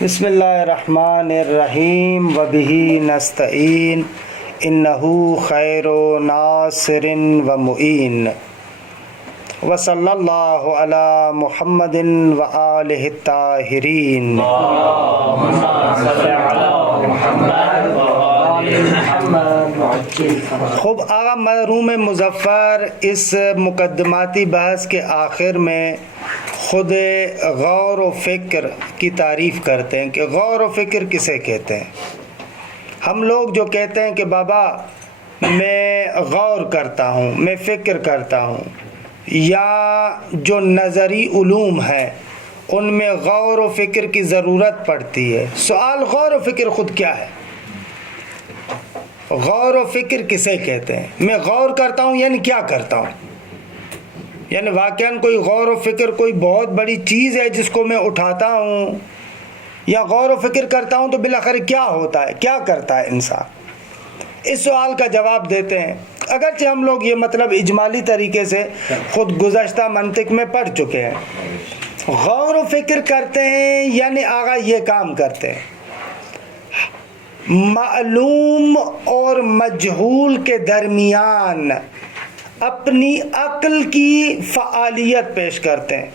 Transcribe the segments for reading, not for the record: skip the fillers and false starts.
بسم اللہ الرحمن الرحیم وبہ نستعین انہ خیر ناصر و معین وصلی اللہ علی محمد و آلہ الطاہرین. خوب آغا مرحوم مظفر اس مقدماتی بحث کے آخر میں خود غور و فکر کی تعریف کرتے ہیں کہ غور و فکر کسے کہتے ہیں. ہم لوگ جو کہتے ہیں کہ بابا میں غور کرتا ہوں، میں فکر کرتا ہوں، یا جو نظری علوم ہیں ان میں غور و فکر کی ضرورت پڑتی ہے. سوال غور و فکر خود کیا ہے؟ غور و فکر کسے کہتے ہیں؟ میں غور کرتا ہوں یعنی کیا کرتا ہوں؟ یعنی واقعاً کوئی غور و فکر کوئی بہت بڑی چیز ہے جس کو میں اٹھاتا ہوں، یا غور و فکر کرتا ہوں تو بالآخر کیا ہوتا ہے، کیا کرتا ہے انسان؟ اس سوال کا جواب دیتے ہیں. اگرچہ ہم لوگ یہ مطلب اجمالی طریقے سے خود گزشتہ منطق میں پڑھ چکے ہیں. غور و فکر کرتے ہیں یعنی آغا یہ کام کرتے ہیں، معلوم اور مجہول کے درمیان اپنی عقل کی فعالیت پیش کرتے ہیں.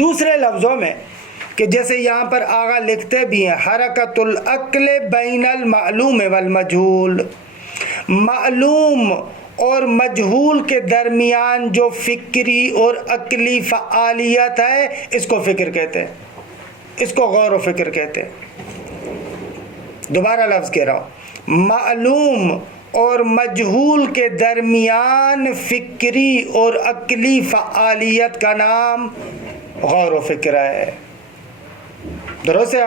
دوسرے لفظوں میں کہ جیسے یہاں پر آغا لکھتے بھی ہیں حرکت العقل بین المعلوم والمجہول، معلوم اور مجہول کے درمیان جو فکری اور عقلی فعالیت ہے اس کو فکر کہتے ہیں، اس کو غور و فکر کہتے ہیں. دوبارہ لفظ کہہ رہا ہوں، معلوم اور مجہول کے درمیان فکری اور عقلی فعالیت کا نام غور و فکر ہے. درست ہے؟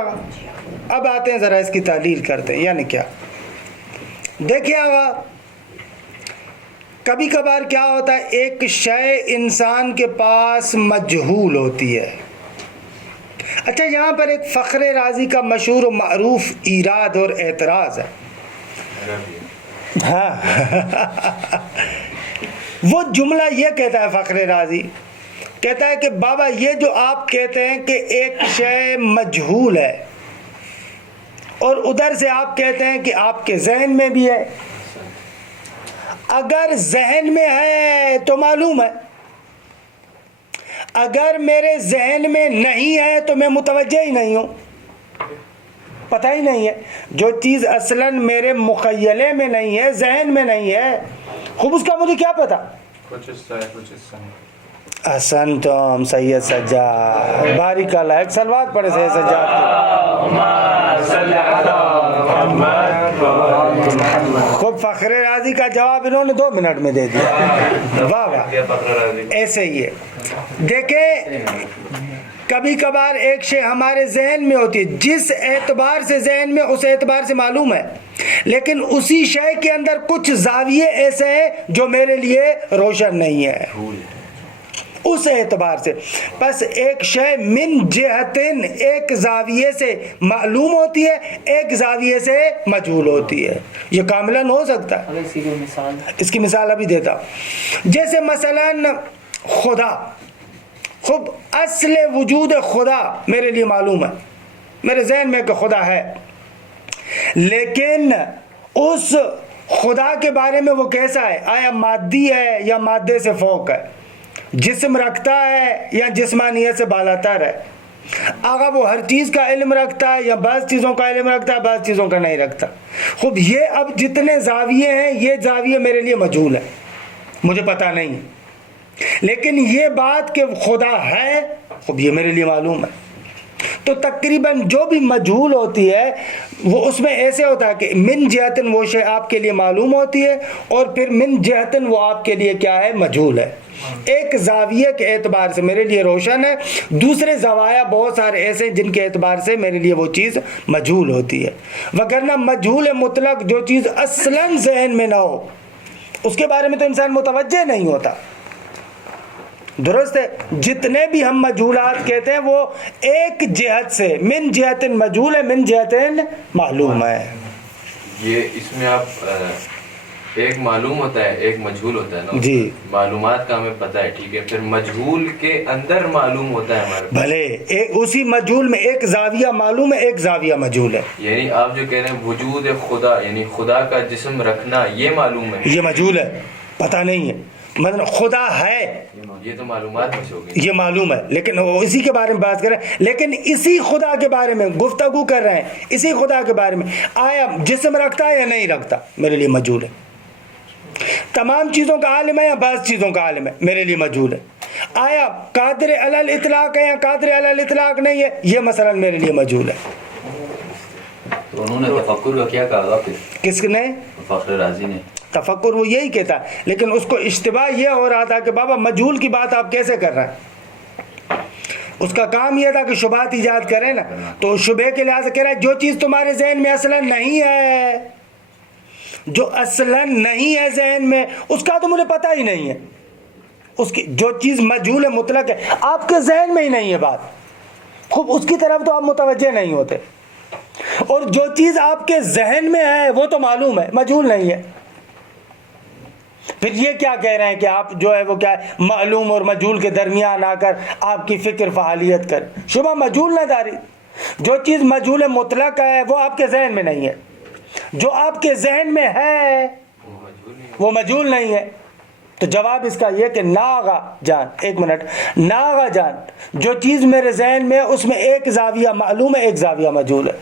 اب آتے ہیں ذرا اس کی تعلیل کرتے ہیں. یعنی کیا؟ دیکھیے آقا، کبھی کبھار کیا ہوتا ہے، ایک شے انسان کے پاس مجہول ہوتی ہے. اچھا، یہاں پر ایک فخر رازی کا مشہور و معروف ایراد اور اعتراض ہے. ہاں وہ جملہ یہ کہتا ہے فخر رازی، کہتا ہے کہ بابا یہ جو آپ کہتے ہیں کہ ایک شے مجہول ہے، اور ادھر سے آپ کہتے ہیں کہ آپ کے ذہن میں بھی ہے. اگر ذہن میں ہے تو معلوم ہے، اگر میرے ذہن میں نہیں ہے تو میں متوجہ ہی نہیں ہوں، پتہ ہی نہیں ہے. جو چیز اصلاً میرے مخیلے میں نہیں ہے، ذہن میں نہیں ہے، خوب اس کا مجھے کیا پتا؟ کچھ حصہ ہے کچھ حصہ نہیں. احسن تم سید سجاد، باریک اللہ. ایک سلوات پڑھے سید سجاد خوب. فخر رازی کا جواب انہوں نے 2 منٹ میں دے دیا. واہ واہ، ایسے ہی ہے. دیکھیں کبھی کبھار ایک شے ہمارے ذہن میں ہوتی ہے، جس اعتبار سے ذہن میں اس اعتبار سے معلوم ہے، لیکن اسی شے کے اندر کچھ زاویے ایسے ہیں جو میرے لیے روشن نہیں ہے اس اعتبار سے. بس ایک شے من جہتن ایک زاویے سے معلوم ہوتی ہے، ایک زاویے سے مجہول ہوتی ہے. یہ کاملاً ہو سکتا ہے. اس کی مثال ابھی دیتا ہوں. جیسے مثلاً خدا، خوب اصل وجود خدا میرے لیے معلوم ہے، میرے ذہن میں کہ خدا ہے، لیکن اس خدا کے بارے میں وہ کیسا ہے؟ آیا مادی ہے یا مادے سے فوق ہے؟ جسم رکھتا ہے یا جسمانیت سے بالاتر ہے؟ آگا وہ ہر چیز کا علم رکھتا ہے یا بعض چیزوں کا علم رکھتا ہے، بعض چیزوں کا نہیں رکھتا؟ خوب یہ اب جتنے زاویے ہیں یہ زاویے میرے لیے مجہول ہے، مجھے پتہ نہیں. لیکن یہ بات کہ خدا ہے، خوب یہ میرے لیے معلوم ہے. تو تقریباً جو بھی مجہول ہوتی ہے وہ اس میں ایسے ہوتا ہے کہ من جہتن وہ شے آپ کے لیے معلوم ہوتی ہے، اور پھر من جہتن وہ آپ کے لیے کیا ہے؟ مجہول ہے. ایک زاویے کے اعتبار سے میرے لیے روشن ہے، دوسرے زوایا بہت سارے ایسے جن کے اعتبار سے میرے لیے وہ چیز مجہول ہوتی ہے. وگرنہ مجہول مطلق جو چیز اصلاً ذہن میں نہ ہو اس کے بارے میں تو انسان متوجہ نہیں ہوتا. درست ہے؟ جتنے بھی ہم مجہولات کہتے ہیں وہ ایک جہت سے من جہتن مجہول ہے، من جہتن معلوم ہے. یہ اس میں آپ ایک معلوم ہوتا ہے ایک مجہول ہوتا ہے نا جی معلومات کا ہمیں پتہ ہے ٹھیک ہے پھر مجہول کے اندر معلوم ہوتا ہے ہمارے بھلے اسی مجہول میں ایک زاویہ معلوم ہے ایک زاویہ مجہول ہے. یعنی آپ جو کہہ رہے ہیں وجود خدا یعنی خدا کا جسم رکھنا یہ معلوم ہے یہ مجہول ہے پتہ نہیں ہے. مطلب خدا ہے یہ تو معلومات میں سے ہوگی یہ معلوم ہے لیکن وہ اسی کے بارے میں بات کر رہے ہیں لیکن اسی خدا کے بارے میں گفتگو کر رہے ہیں اسی خدا کے بارے میں آیا جسم رکھتا ہے یا نہیں رکھتا میرے لیے مجہول ہے. تمام چیزوں کا عالم ہے یا بعض چیزوں کا عالم ہے میرے لیے مجہول ہے. آیا قادر علی الاطلاق ہے یا قادر علی الاطلاق نہیں ہے یہ مثلا میرے لیے مجہول ہے. تو انہوں نے تفکر کا کیا کہا پھر کس نے فخر رازی نے تفکر وہ یہی کہتا ہے لیکن اس کو اشتباہ یہ ہو رہا تھا کہ بابا مجہول کی بات آپ کیسے کر رہے ہیں. اس کا کام یہ تھا کہ شبہات ایجاد کرے نا تو شبہ کے لحاظ سے کہہ رہا ہے جو چیز تمہارے ذہن میں اصلا نہیں ہے جو اصلا نہیں ہے ذہن میں اس کا تو مجھے پتہ ہی نہیں ہے. اس کی جو چیز مجہول ہے مطلق ہے آپ کے ذہن میں ہی نہیں ہے بات خوب اس کی طرف تو آپ متوجہ نہیں ہوتے اور جو چیز آپ کے ذہن میں ہے وہ تو معلوم ہے مجہول نہیں ہے. پھر یہ کیا کہہ رہے ہیں کہ آپ جو ہے وہ کیا ہے معلوم اور مجہول کے درمیان آ کر آپ کی فکر فعالیت کر شبہ مجہول نہ داری. جو چیز مجہول مطلق ہے وہ آپ کے ذہن میں نہیں ہے جو آپ کے ذہن میں ہے وہ مجہول نہیں ہے. تو جواب اس کا یہ کہ ناغا جان ایک منٹ ناغا جان جو چیز میرے ذہن میں اس میں ایک زاویہ معلوم ہے ایک زاویہ مجہول ہے.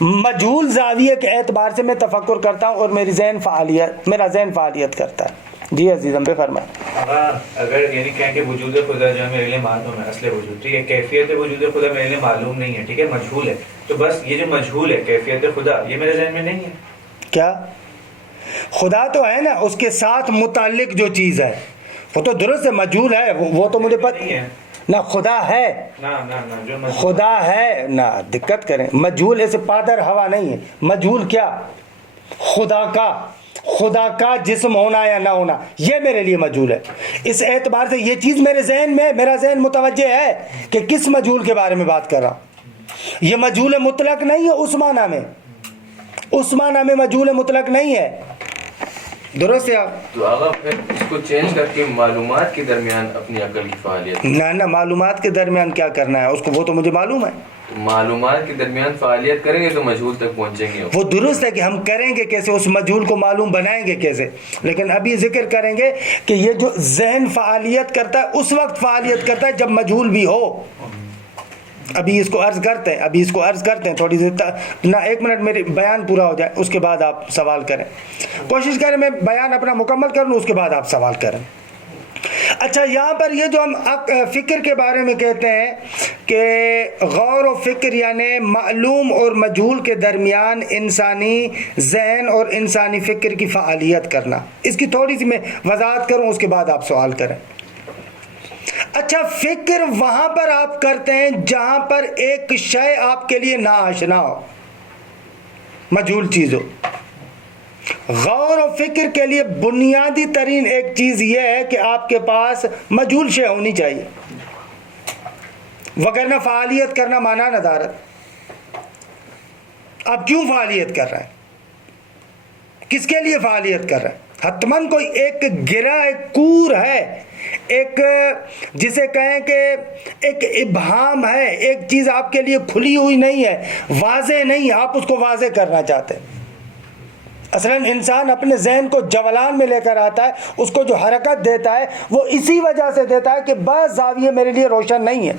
مجہول زاویے کے اعتبار سے میں تفکر کرتا ہوں اور میرا ذہن فعالیت کرتا ہے. جی عزیزم بے فرمائیں. اگر یعنی کہیں کہ وجود خدا جو ہے میرے لیے معلوم ہے اصل وجود ٹھیک ہے کیفیت وجود خدا میرے لیے معلوم نہیں ہے ٹھیک ہے مجہول ہے تو بس یہ جو مجہول ہے کیفیت خدا یہ میرے ذہن میں نہیں ہے. کیا خدا تو ہے نا اس کے ساتھ متعلق جو چیز ہے وہ تو درست ہے مجہول ہے وہ تو مجھے پتہ نہیں ہے نہ خدا ہے جو خدا ہے نہ دقت کریں مجہول ایسے پادر ہوا نہیں ہے مجہول کیا خدا کا جسم ہونا یا نہ ہونا یہ میرے لیے مجہول ہے. اس اعتبار سے یہ چیز میرے ذہن میں میرا ذہن متوجہ ہے کہ کس مجہول کے بارے میں بات کر رہا ہوں. یہ مجہول مطلق نہیں ہے اس معنی میں مجہول مطلق نہیں ہے. درست ہے آپ تو آقا پھر اس کو چینج کر کے معلومات کے درمیان اپنی عقل کی فعالیت نہ معلومات کے درمیان کیا کرنا ہے اس کو وہ تو مجھے معلوم ہے. معلومات کے درمیان فعالیت کریں گے تو مجہول تک پہنچیں گے. وہ درست ہے کہ ہم کریں گے کیسے اس مجہول کو معلوم بنائیں گے کیسے لیکن ابھی ذکر کریں گے کہ یہ جو ذہن فعالیت کرتا ہے اس وقت فعالیت کرتا ہے جب مجہول بھی ہو. ابھی اس کو عرض کرتے ہیں تھوڑی سی نہ ایک منٹ میری بیان پورا ہو جائے اس کے بعد آپ سوال کریں. کوشش کریں میں بیان اپنا مکمل کر لوں اس کے بعد آپ سوال کریں. اچھا یہاں پر یہ جو ہم فکر کے بارے میں کہتے ہیں کہ غور و فکر یعنی معلوم اور مجہول کے درمیان انسانی ذہن اور انسانی فکر کی فعالیت کرنا اس کی تھوڑی سی میں وضاحت کروں اس کے بعد آپ سوال کریں. اچھا فکر وہاں پر آپ کرتے ہیں جہاں پر ایک شے آپ کے لیے ناآشنا ہو مجہول چیز ہو. غور و فکر کے لیے بنیادی ترین ایک چیز یہ ہے کہ آپ کے پاس مجہول شے ہونی چاہیے وگرنہ فعالیت کرنا مانا ندارت. آپ کیوں فعالیت کر رہے ہیں کس کے لیے فعالیت کر رہے ہیں حتماً کوئی ایک گرہ ایک کور ہے ایک جسے کہیں کہ ایک ابہام ہے ایک چیز آپ کے لیے کھلی ہوئی نہیں ہے واضح نہیں آپ اس کو واضح کرنا چاہتے ہیں. اصلاً انسان اپنے ذہن کو جولان میں لے کر آتا ہے اس کو جو حرکت دیتا ہے وہ اسی وجہ سے دیتا ہے کہ بعض زاویے میرے لیے روشن نہیں ہے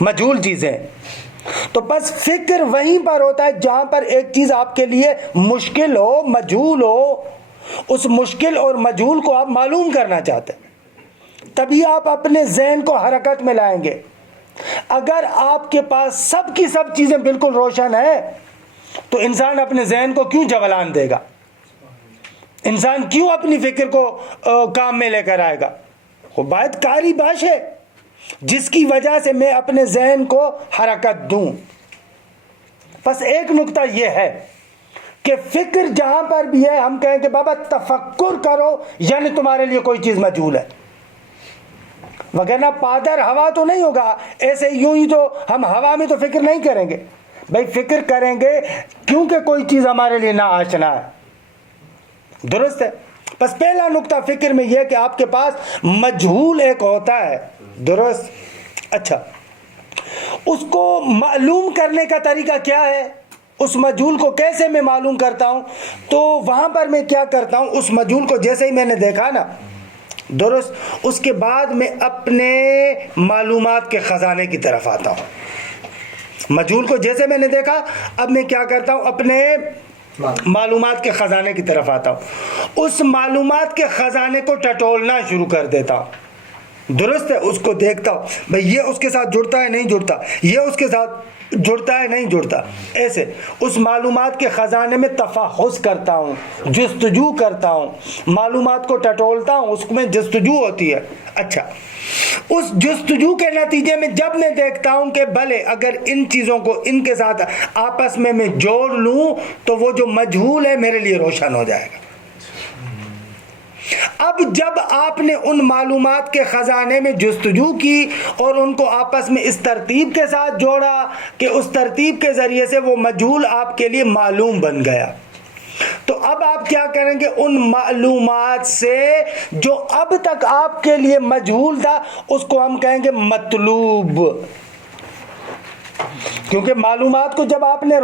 مجہول چیزیں. تو بس فکر وہیں پر ہوتا ہے جہاں پر ایک چیز آپ کے لیے مشکل ہو مجہول ہو اس مشکل اور مجہول کو آپ معلوم کرنا چاہتے ہیں تبھی آپ اپنے ذہن کو حرکت میں لائیں گے. اگر آپ کے پاس سب کی سب چیزیں بالکل روشن ہیں تو انسان اپنے ذہن کو کیوں جولان دے گا انسان کیوں اپنی فکر کو کام میں لے کر آئے گا. وہ بات کاری باش ہے جس کی وجہ سے میں اپنے ذہن کو حرکت دوں. بس ایک نقطہ یہ ہے کہ فکر جہاں پر بھی ہے ہم کہیں کہ بابا تفکر کرو یعنی تمہارے لیے کوئی چیز مجہول ہے وگرنہ پادر ہوا تو نہیں ہوگا ایسے یوں ہی تو ہم ہوا میں تو فکر نہیں کریں گے. بھائی فکر کریں گے کیونکہ کوئی چیز ہمارے لیے ناآشنا ہے درست ہے. بس پہلا نقطہ فکر میں یہ کہ آپ کے پاس مجہول ایک ہوتا ہے, درست. اچھا, اس کو معلوم کرنے کا طریقہ کیا ہے, اس مجہول کو کیسے میں معلوم کرتا ہوں؟ تو وہاں پر میں کیا کرتا ہوں, اس مجہول کو جیسے ہی میں نے دیکھا نا, درست, اس کے بعد میں اپنے معلومات کے خزانے کی طرف آتا ہوں. مجہول کو جیسے میں نے دیکھا, اب میں کیا کرتا ہوں, اپنے معلومات کے خزانے کی طرف آتا ہوں. اس معلومات کے خزانے کو ٹٹولنا شروع کر دیتا ہوں, درست ہے. اس کو دیکھتا ہوں, بھئی یہ اس کے ساتھ جڑتا ہے نہیں جڑتا, یہ اس کے ساتھ جڑتا ہے نہیں جڑتا, ایسے اس معلومات کے خزانے میں تفحص کرتا ہوں, جستجو کرتا ہوں, معلومات کو ٹٹولتا ہوں, اس میں جستجو ہوتی ہے. اچھا, اس جستجو کے نتیجے میں جب میں دیکھتا ہوں کہ بھلے اگر ان چیزوں کو ان کے ساتھ آپس میں جوڑ لوں تو وہ جو مجہول ہے میرے لیے روشن ہو جائے گا. اب جب آپ نے ان معلومات کے خزانے میں جستجو کی اور ان کو آپس میں اس ترتیب کے ساتھ جوڑا کہ اس ترتیب کے ذریعے سے وہ مجہول آپ کے لیے معلوم بن گیا, تو اب آپ کیا کریں گے, ان معلومات سے جو اب تک آپ کے لیے مجہول تھا اس کو ہم کہیں گے مطلوب. کیونکہ معلومات کو جب آپ نے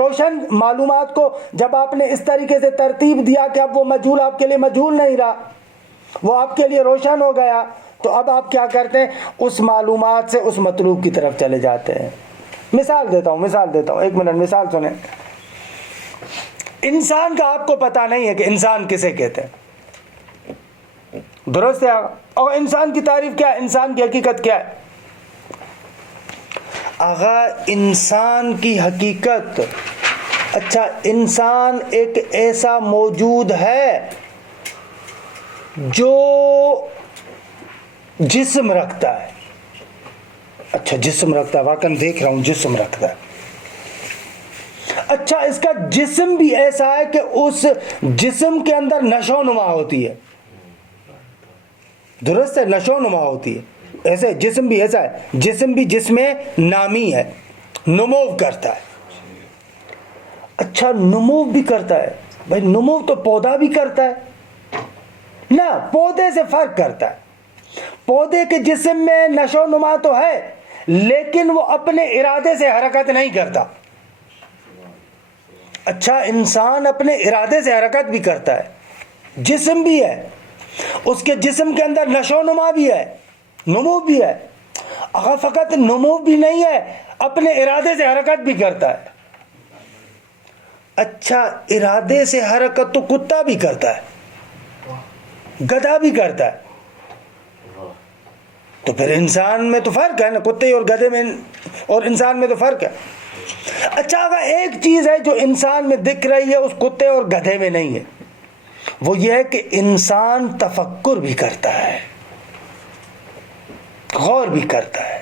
معلومات کو جب آپ نے اس طریقے سے ترتیب دیا کہ اب وہ مجہول آپ کے لیے مجہول نہیں رہا, وہ آپ کے لیے روشن ہو گیا, تو اب آپ کیا کرتے ہیں, اس معلومات سے اس مطلوب کی طرف چلے جاتے ہیں. مثال دیتا ہوں, ایک منٹ مثال سنیں. انسان کا آپ کو پتا نہیں ہے کہ انسان کسے کہتے ہیں, درست ہے, اور انسان کی تعریف کیا ہے, انسان کی حقیقت کیا ہے؟ آغا انسان کی حقیقت, اچھا انسان ایک ایسا موجود ہے جو جسم رکھتا ہے. اچھا جسم رکھتا ہے, واقعا دیکھ رہا ہوں جسم رکھتا ہے. اچھا اس کا جسم بھی ایسا ہے کہ اس جسم کے اندر نشو و نما ہوتی ہے, درست ہے, نشو و نما ہوتی ہے. ایسے جسم بھی ایسا ہے, جسم بھی جسم نامی ہے, نمو کرتا ہے. اچھا نمو بھی کرتا ہے, بھائی نمو تو پودا بھی کرتا ہے نا, پودے سے فرق کرتا ہے. پودے کے جسم میں نشو و نما تو ہے لیکن وہ اپنے ارادے سے حرکت نہیں کرتا. اچھا انسان اپنے ارادے سے حرکت بھی کرتا ہے, جسم بھی ہے, اس کے جسم کے اندر نشو و نما بھی ہے, نمو بھی ہے. اگر فقط نمو بھی نہیں ہے, اپنے ارادے سے حرکت بھی کرتا ہے. اچھا ارادے سے حرکت تو کتا بھی کرتا ہے, گدھا بھی کرتا ہے, تو پھر انسان میں تو فرق ہے نا, کتے اور گدھے میں اور انسان میں تو فرق ہے. اچھا اگر ایک چیز ہے جو انسان میں دکھ رہی ہے اس کتے اور گدھے میں نہیں ہے, وہ یہ ہے کہ انسان تفکر بھی کرتا ہے, غور بھی کرتا ہے.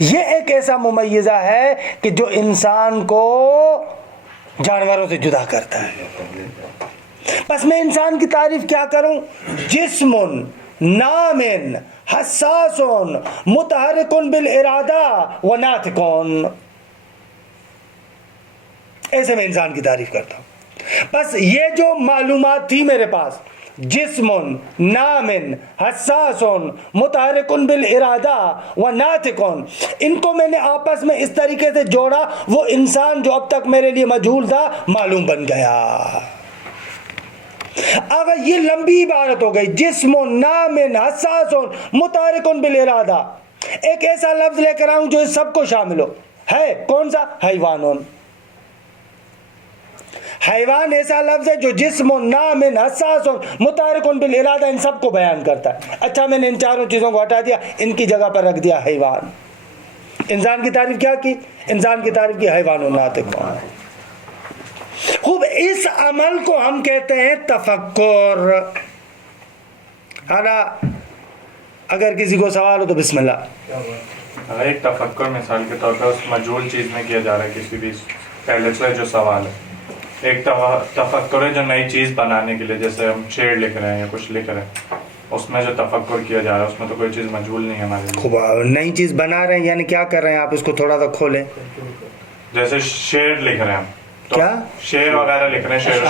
یہ ایک ایسا ممیزہ ہے کہ جو انسان کو جانوروں سے جدا کرتا ہے. بس میں انسان کی تعریف کیا کروں, جسم نام حساس متحرک بالارادہ و ناطق, ایسے میں انسان کی تعریف کرتا ہوں. بس یہ جو معلومات تھی میرے پاس, جسم نام حساس متحرک بالارادہ و ناطق, ان کو میں نے آپس میں اس طریقے سے جوڑا, وہ انسان جو اب تک میرے لیے مجہول تھا معلوم بن گیا. اگر یہ لمبی عبارت ہو گئی, جسم نام حساس متحرک بالارادہ, ایک ایسا لفظ لے کر آؤں جو اس سب کو شامل ہو, ہے کون سا, حیوانون. حیوان ایسا لفظ ہے جو جسم نام حساس متحرک بالارادہ ان سب کو بیان کرتا ہے. اچھا میں نے ان چاروں چیزوں کو ہٹا دیا, ان کی جگہ پر رکھ دیا حیوان. انسان کی تعریف کیا کی, انسان کی تعریف کی حیوان و ناطق. خوب, اس عمل کو ہم کہتے ہیں تفکر. اگر کسی کو سوال ہو تو بسم اللہ. اگر ایک تفکر مثال کے طور پر اس مجہول چیز میں کیا جا رہا ہے, کسی بھی پہلے سے جو سوال ہے, ایک تفکر ہے جو نئی چیز بنانے کے لیے, جیسے ہم شعر لکھ رہے ہیں یا کچھ لکھ رہے ہیں, اس میں جو تفکر کیا جا رہا ہے اس میں تو کوئی چیز مجہول نہیں ہے ہمارے لیے. خوب, نئی چیز بنا رہے ہیں یعنی کیا کر رہے ہیں آپ, اس کو تھوڑا سا کھولیں. جیسے شعر لکھ رہے ہیں ہم, تو کیا شعر وغیرہ لکھ رہے ہیں, شعر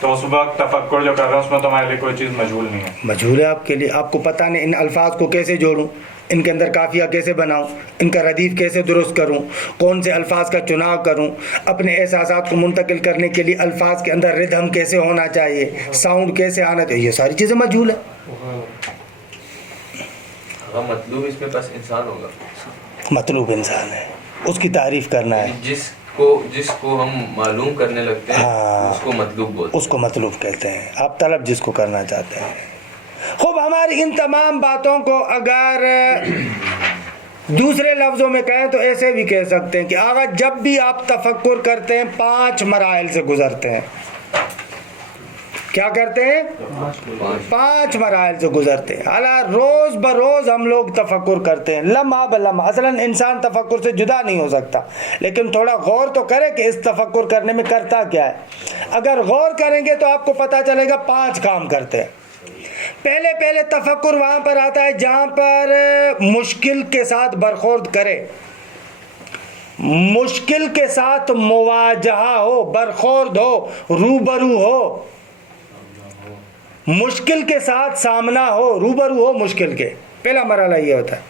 تو اس وقت تفکر جو کر رہا ہوں اس میں تو ہمارے لیے کوئی چیز مجہول نہیں ہے. مجہول ہے آپ کے لیے. آپ کو پتہ نہیں ان الفاظ کو کیسے جوڑوں, ان کے اندر قافیہ کیسے بناؤں, ان کا ردیف کیسے درست کروں, کون سے الفاظ کا چناؤ کروں, اپنے احساسات کو منتقل کرنے کے لیے الفاظ کے اندر ردھم کیسے ہونا چاہیے, ساؤنڈ کیسے آنا چاہیے, یہ ساری چیزیں مجہول ہیں. مطلوب اس میں بس انسان ہوگا, مطلوب انسان ہے, اس کی تعریف کرنا ہے. جس کو ہم معلوم کرنے لگتے ہیں اس کو مطلوب بولتے ہیں, اس کو مطلوب کہتے ہیں. آپ طلب جس کو کرنا چاہتے ہیں. خوب, ہماری ان تمام باتوں کو اگر دوسرے لفظوں میں کہیں تو ایسے بھی کہہ سکتے ہیں کہ آقا جب بھی آپ تفکر کرتے ہیں 5 مراحل سے گزرتے ہیں. کیا کرتے ہیں؟ 5 مراحل سے گزرتے ہیں. حالانکہ روز بروز ہم لوگ تفکر کرتے ہیں, لمحہ بلمحہ. اصلاً انسان تفکر سے جدا نہیں ہو سکتا, لیکن تھوڑا غور تو کرے کہ اس تفکر کرنے میں کرتا کیا ہے. اگر غور کریں گے تو آپ کو پتہ چلے گا 5 کام کرتے ہیں. پہلے تفکر وہاں پر آتا ہے جہاں پر مشکل کے ساتھ برخورد کرے, مشکل کے ساتھ مواجہہ ہو, برخورد ہو, روبرو ہو, مشکل کے ساتھ سامنا ہو, روبرو ہو مشکل کے. پہلا مرحلہ یہ ہوتا ہے.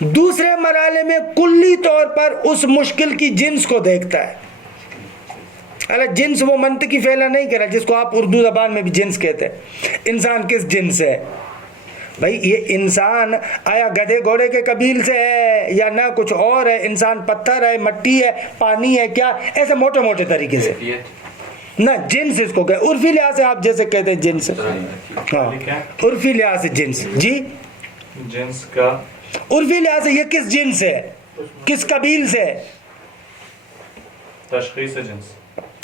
دوسرے مرحلے میں کلی طور پر اس مشکل کی جنس کو دیکھتا ہے. جنس وہ منطقی پھیلا نہیں کرا جس کو آپ اردو زبان میں بھی جنس کہتے ہیں. انسان کس جنس ہے بھائی؟ یہ انسان آیا گدھے گھوڑے کے قبیل سے ہے یا نہ کچھ اور ہے؟ انسان پتھر ہے, مٹی ہے, پانی ہے, کیا؟ ایسے موٹے موٹے طریقے سے نہ, جنس اس کو کہ عرفی لحاظ سے آپ جیسے کہتے ہیں جنس. ہاں, عرفی لحاظ سے جنس. جی, جنس کا عرفی لحاظ سے یہ کس جنس ہے, کس قبیل سے ہے؟ تشخیص جنس.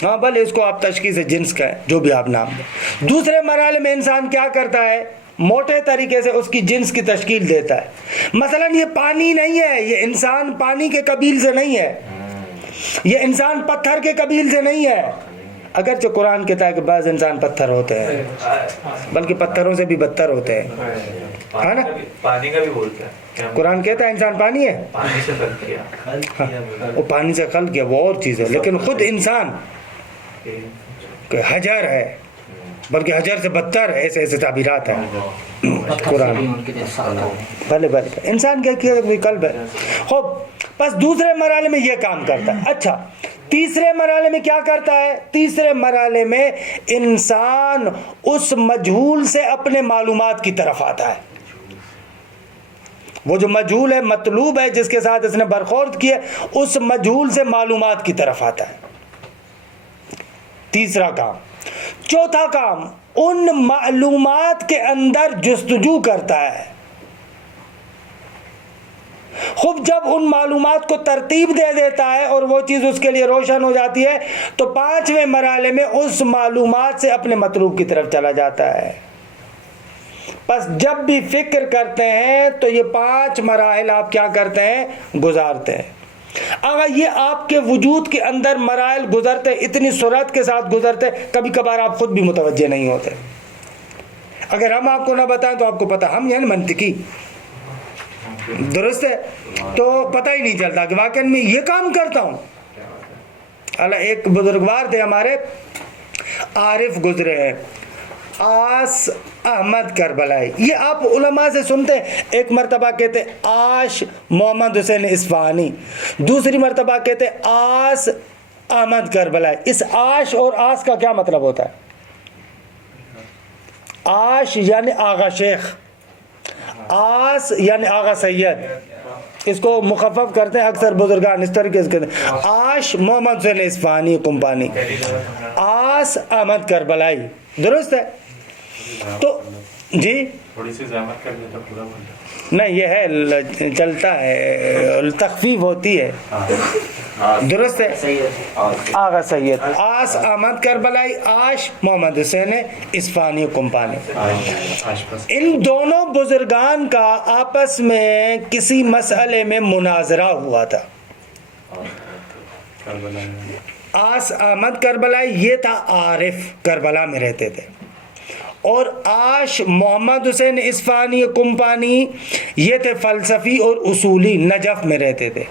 ہاں بھلے اس کو آپ تشخیص جنس کا ہے, جو بھی آپ نام دیں. دوسرے مرحلے میں انسان کیا کرتا ہے؟ موٹے طریقے سے اس کی جنس کی تشکیل دیتا ہے. مثلا یہ پانی نہیں ہے, یہ انسان پانی کے قبیل سے نہیں ہے, یہ انسان پتھر کے قبیل سے نہیں ہے. اگرچہ قرآن کہتا ہے کہ بعض انسان پتھر ہوتے ہیں, بلکہ پتھروں سے بھی بدتر ہوتے ہیں, ہے نا؟ پانی کا بھی بولتا ہے قرآن کہتا ہے انسان پانی ہے, پانی سے خلق کیا. وہ پانی سے خلق کیا, وہ اور چیز ہے. لیکن خود انسان کہ حجر ہے, بلکہ حجر سے بدتر ہے, ایسے تعبیرات ہیں قرآن. بھلے انسان کیا قلب ہے. خوب, بس دوسرے مرحلے میں یہ کام کرتا ہے. اچھا, تیسرے مرحلے میں کیا کرتا ہے؟ تیسرے مرحلے میں انسان اس مجہول سے اپنے معلومات کی طرف آتا ہے. وہ جو مجہول ہے, مطلوب ہے, جس کے ساتھ اس نے برخورد کی ہے, اس مجہول سے معلومات کی طرف آتا ہے. تیسرا کام. چوتھا کام, ان معلومات کے اندر جستجو کرتا ہے. خوب, جب ان معلومات کو ترتیب دے دیتا ہے اور وہ چیز اس کے لیے روشن ہو جاتی ہے تو 5ویں مرحلے میں اس معلومات سے اپنے مطلوب کی طرف چلا جاتا ہے. بس جب بھی فکر کرتے ہیں تو یہ 5 مراحل آپ کیا کرتے ہیں؟ گزارتے ہیں. اگر یہ آپ کے وجود کے اندر مراحل گزرتے, اتنی سرعت کے ساتھ گزرتے, کبھی کبھار آپ خود بھی متوجہ نہیں ہوتے. اگر ہم آپ کو نہ بتائیں تو آپ کو پتہ, ہم یعنی منطقی, درست ہے, تو پتہ ہی نہیں چلتا کہ واقعی میں یہ کام کرتا ہوں. ایک بزرگوار تھے ہمارے, عارف گزرے ہیں, آس احمد کربلائی. یہ آپ علماء سے سنتے ہیں. ایک مرتبہ کہتے آش محمد حسین اصفہانی, دوسری مرتبہ کہتے آس احمد کربلائی. اس آش اور آس کا کیا مطلب ہوتا ہے؟ آش یعنی آغا شیخ, آس یعنی آغا سید. اس کو مخفف کرتے ہیں اکثر بزرگان اس طریقے سے کہتے ہیں, آش محمد حسین اصفہانی کمپانی, آس احمد کربلائی. درست ہے؟ تو جی تھوڑی سی زحمت کر دیں تو پورا بن جائے. نہیں, یہ ہے چلتا ہے, تخفیف ہوتی ہے. درست ہے. آغا سید, آس احمد کربلائی, آش محمد حسین اصفہانی کمپانی. ان دونوں بزرگان کا آپس میں کسی مسئلے میں مناظرہ ہوا تھا. آس احمد کربلائی یہ تھا عارف, کربلا میں رہتے تھے, اور آش محمد حسین اصفہانی کمپانی یہ تھے فلسفی اور اصولی, نجف میں رہتے تھے.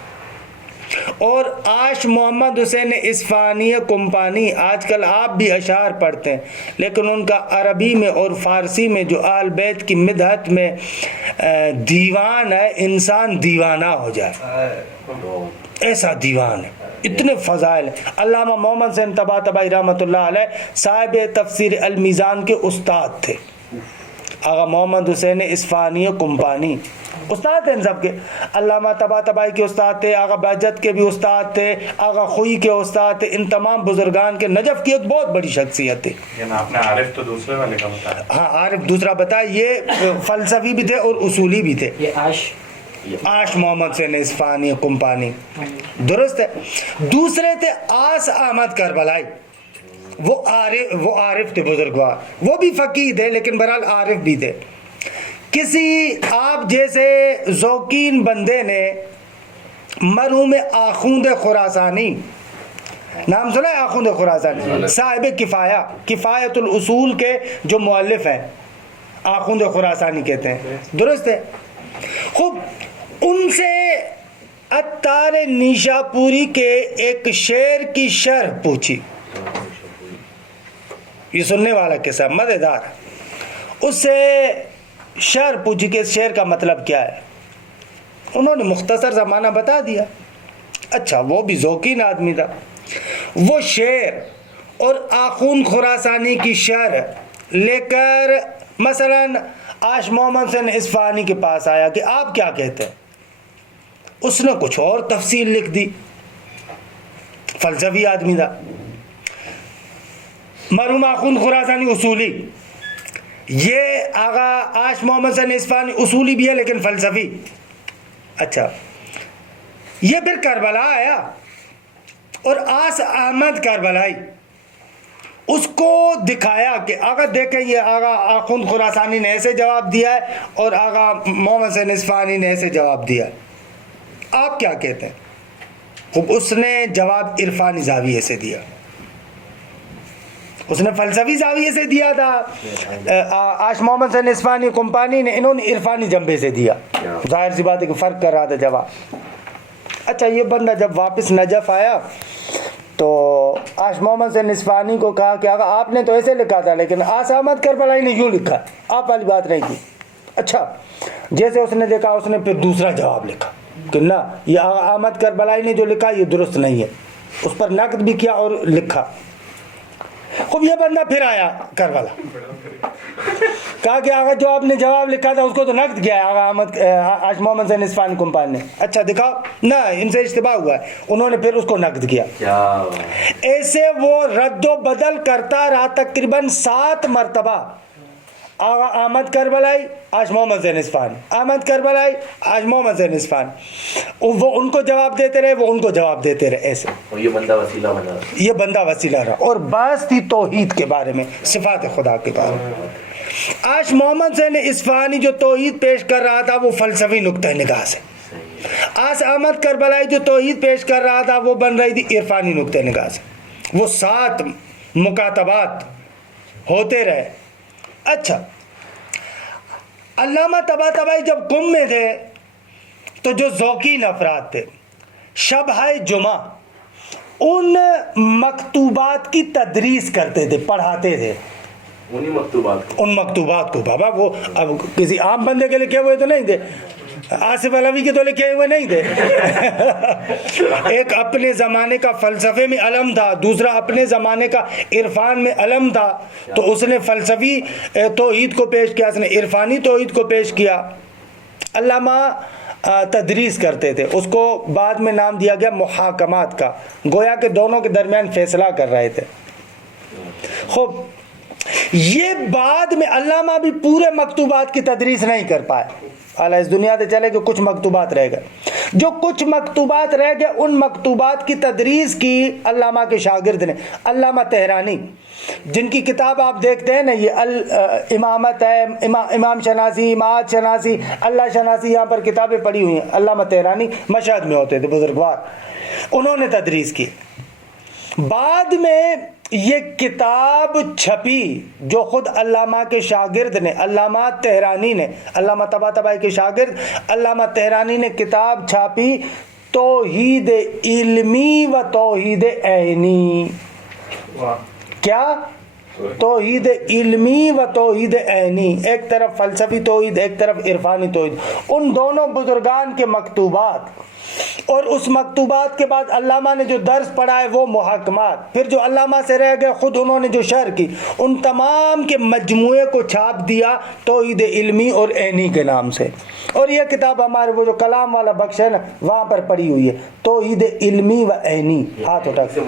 اور آش محمد حسین اصفہانی کمپانی، آج کل آپ بھی اشعار پڑھتے ہیں لیکن ان کا عربی میں اور فارسی میں جو آل بیت کی مدحت میں دیوان ہے، انسان دیوانہ ہو جائے، ایسا دیوان ہے، اتنے فضائل ہیں۔ علامہ محمد حسین طباطبائی رحمۃ اللہ علیہ صاحب تفسیر المیزان کے استاد تھے، آغا محمد حسین اصفہانی کمپانی استاد ہیں سب کے، علامہ طباطبائی کے استاد تھے، آغا بہجت کے بھی استاد تھے، آغا خوئی کے استاد تھے، ان تمام بزرگان کے نجف کی ایک بہت بڑی شخصیت تھی۔ آپ نے عارف تو دوسرے والے کا بتایا، ہاں عارف دوسرا بتایا، یہ فلسفی بھی تھے اور اصولی بھی تھے، یہ آش محمد حسین اصفہانی کمپانی، درست ہے۔ دوسرے تھے آس احمد کربلائی، وہ عارف تھے، بزرگوار، وہ بھی فقیہ تھے لیکن بہرحال عارف بھی تھے۔ کسی آپ جیسے ذوقین بندے نے مرحوم آخوند خراسانی، نام سنا ہے آخوند خراسانی؟ صاحب کفایت الاصول کے جو مؤلف ہیں آخوند خراسانی کہتے ہیں، درست ہے۔ خوب ان سے عطار نیشا پوری کے ایک شعر کی شرح پوچھی، یہ سننے والا قصہ مزیدار، اس سے شعر پوچھی کہ اس شعر کا مطلب کیا ہے، انہوں نے مختصر سا معنی بتا دیا۔ اچھا، وہ بھی ذوقین آدمی تھا، وہ شعر اور آخوند خراسانی کی شرح لے کر مثلا آش محمد حسین اصفہانی کے پاس آیا کہ آپ کیا کہتے ہیں، اس نے کچھ اور تفصیل لکھ دی، فلسفی آدمی تھا۔ مرحوم آخوند خراسانی اصولی، یہ آغا آش محمد حسین اصفہانی اصولی بھی ہے لیکن فلسفی۔ اچھا، یہ پھر کربلا آیا اور آس احمد کربلائی، اس کو دکھایا کہ آغا دیکھیں یہ آغا آخوند خراسانی نے ایسے جواب دیا ہے اور آغا محمد حسین اصفہانی نے ایسے جواب دیا ہے، آپ کیا کہتے ہیں؟ خوب اس نے جواب عرفانی زاویے سے دیا، اس نے فلسفی زاویے سے دیا تھا، آش محمد حسین اصفہانی کمپانی نے، انہوں نے عرفانی جنبے سے دیا، ظاہر سی بات ہے کہ فرق کر رہا تھا جواب۔ اچھا، یہ بندہ جب واپس نجف آیا تو آش محمد حسین اصفہانی کو کہا کہ آقا آپ نے تو ایسے لکھا تھا لیکن آس احمد کربلائی نے یوں لکھا، آپ والی بات نہیں کی۔ اچھا، جیسے اس نے دیکھا اس نے پھر دوسرا جواب لکھا کہ نہ، یہ آغا احمد کربلائی نے جو لکھا یہ درست نہیں ہے، اس پر نقد بھی کیا اور لکھا۔ خوب یہ بندہ پھر آیا کربلا، کہا کہ آغا جو آپ نے جواب لکھا تھا اس کو تو نقد کیا ہے آغا آش محمد حسین اصفہانی کمپانی نے۔ اچھا دکھاؤ، نہ ان سے اشتباہ ہوا ہے، انہوں نے پھر اس کو نقد کیا۔ ایسے وہ رد و بدل کرتا رہا تقریباً 7 مرتبہ، آغا احمد کربلائی آج محمد حسین اصفہانی، احمد کربلائی آج محمد حسین اصفہانی، وہ ان کو جواب دیتے رہے، وہ ان کو جواب دیتے رہے، ایسے یہ بندہ وسیلہ بنا، یہ بندہ وسیلہ رہا۔ اور بحث تھی توحید کے بارے میں، صفات خدا کے بارے میں۔ آج محمد حسین اصفہانی جو توحید پیش کر رہا تھا وہ فلسفی نقطہ نگاہ سے، آج احمد کربلائی جو توحید پیش کر رہا تھا وہ بن رہی تھی عرفانی نقطہ نگاہ سے۔ وہ 7 مکاتبات ہوتے رہے۔ اچھا، علامہ طباطبائی جب قم میں تھے تو جو ذوقین افراد تھے شبہ جمعہ ان مکتوبات کی تدریس کرتے تھے، پڑھاتے تھے انہی مکتوبات ان مکتوبات کو۔ بابا وہ اب کسی عام بندے کے لکھے ہوئے تو نہیں تھے، آصف علوی کے تو لکھے ہوئے نہیں تھے۔ ایک اپنے زمانے کا فلسفے میں علم تھا، دوسرا اپنے زمانے کا عرفان میں علم تھا، تو اس نے فلسفی توحید کو پیش کیا، اس نے عرفانی توحید کو پیش کیا۔ علامہ تدریس کرتے تھے، اس کو بعد میں نام دیا گیا محاکمات کا، گویا کہ دونوں کے درمیان فیصلہ کر رہے تھے۔ خوب، یہ بعد میں علامہ بھی پورے مکتوبات کی تدریس نہیں کر پائے، حالانکہ اس دنیا سے چلے کہ کچھ مکتوبات رہ گئے، جو کچھ مکتوبات رہ گئے ان مکتوبات کی تدریس کی علامہ کے شاگرد نے، علامہ تہرانی، جن کی کتاب آپ دیکھتے ہیں نا، یہ امامت ہے، امام شناسی، امامت شناسی، اللہ شناسی، یہاں پر کتابیں پڑھی ہوئی ہیں۔ علامہ تہرانی مشہد میں ہوتے تھے، بزرگوار، انہوں نے تدریس کی۔ بعد میں یہ کتاب چھپی جو خود علامہ کے شاگرد نے، علامہ تہرانی نے، علامہ طباطبائی کے شاگرد علامہ تہرانی نے کتاب چھاپی توحید علمی و توحید عینی. کیا؟ توحید علمی و توحید عینی. ایک طرف فلسفی توحید، ایک طرف عرفانی توحید. ان دونوں بزرگان کے مکتوبات اور اس مکتوبات کے بعد علامہ نے جو درس پڑھائے وہ محکمات، پھر جو علامہ سے رہ گئے خود انہوں نے جو شرح کی، ان تمام کے مجموعے کو چھاپ دیا توحید علمی اور عینی کے نام سے. اور یہ کتاب ہمارے وہ جو کلام والا بخش ہے نا وہاں پر پڑی ہوئی ہے، توحید علمی و عینی. ہاتھ اٹھا کے.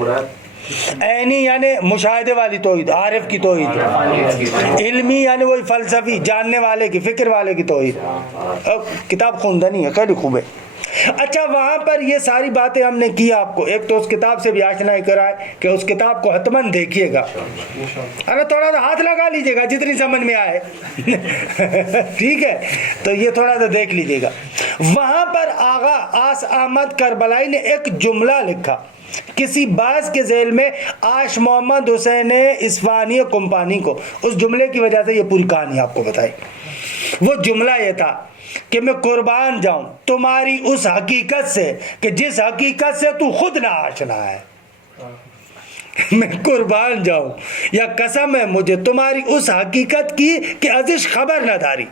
عینی یعنی مشاہدے والی توحید، عارف کی توحید. علمی یعنی وہی فلسفی، جاننے والے کی، فکر والے کی توحید. کتاب خوندنی ہے، خیلی خوب ہے. اچھا، وہاں پر یہ ساری باتیں ہم نے کی آپ کو. ایک تو اس کتاب سے بھی آشنائی کرائے کہ اس کتاب کو حتماً دیکھیے گا. ارے تھوڑا سا ہاتھ لگا لیجیے گا جتنی سمجھ میں آئے. ٹھیک ہے، تو یہ تھوڑا سا دیکھ لیجیے گا. وہاں پر آغا آس احمد کربلائی نے ایک جملہ لکھا کسی باز کے ذیل میں آش محمد حسین اصفہانی کمپانی کو. اس جملے کی وجہ سے یہ پوری کہانی آپ کو بتائی. وہ جملہ یہ تھا کہ میں قربان جاؤں تمہاری اس حقیقت سے کہ جس حقیقت سے تو خود نہ آشنا ہے. میں قربان جاؤں یا قسم ہے مجھے تمہاری اس حقیقت کی کہ ازش خبر نہ داری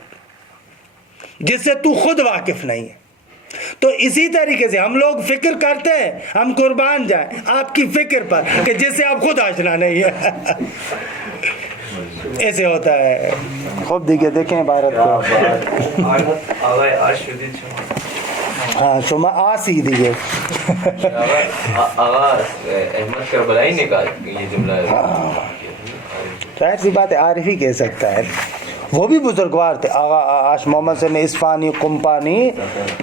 جس سے تو خود واقف نہیں ہے. تو اسی طریقے سے ہم لوگ فکر کرتے ہیں ہم قربان جائیں آپ کی فکر پر کہ جس سے آپ خود آشنا نہیں ہے. ایسے ہوتا ہے. خوب دیکھیں بھارت کو. ہاں شما آسی دیئے. آغا احمد کربلائی نے کہا یہ جملہ ہے. ظاہر سی بات ہے عارف ہی کہہ سکتا ہے. وہ بھی بزرگوار تھے. آغا آش محمد سے اصفہانی کمپانی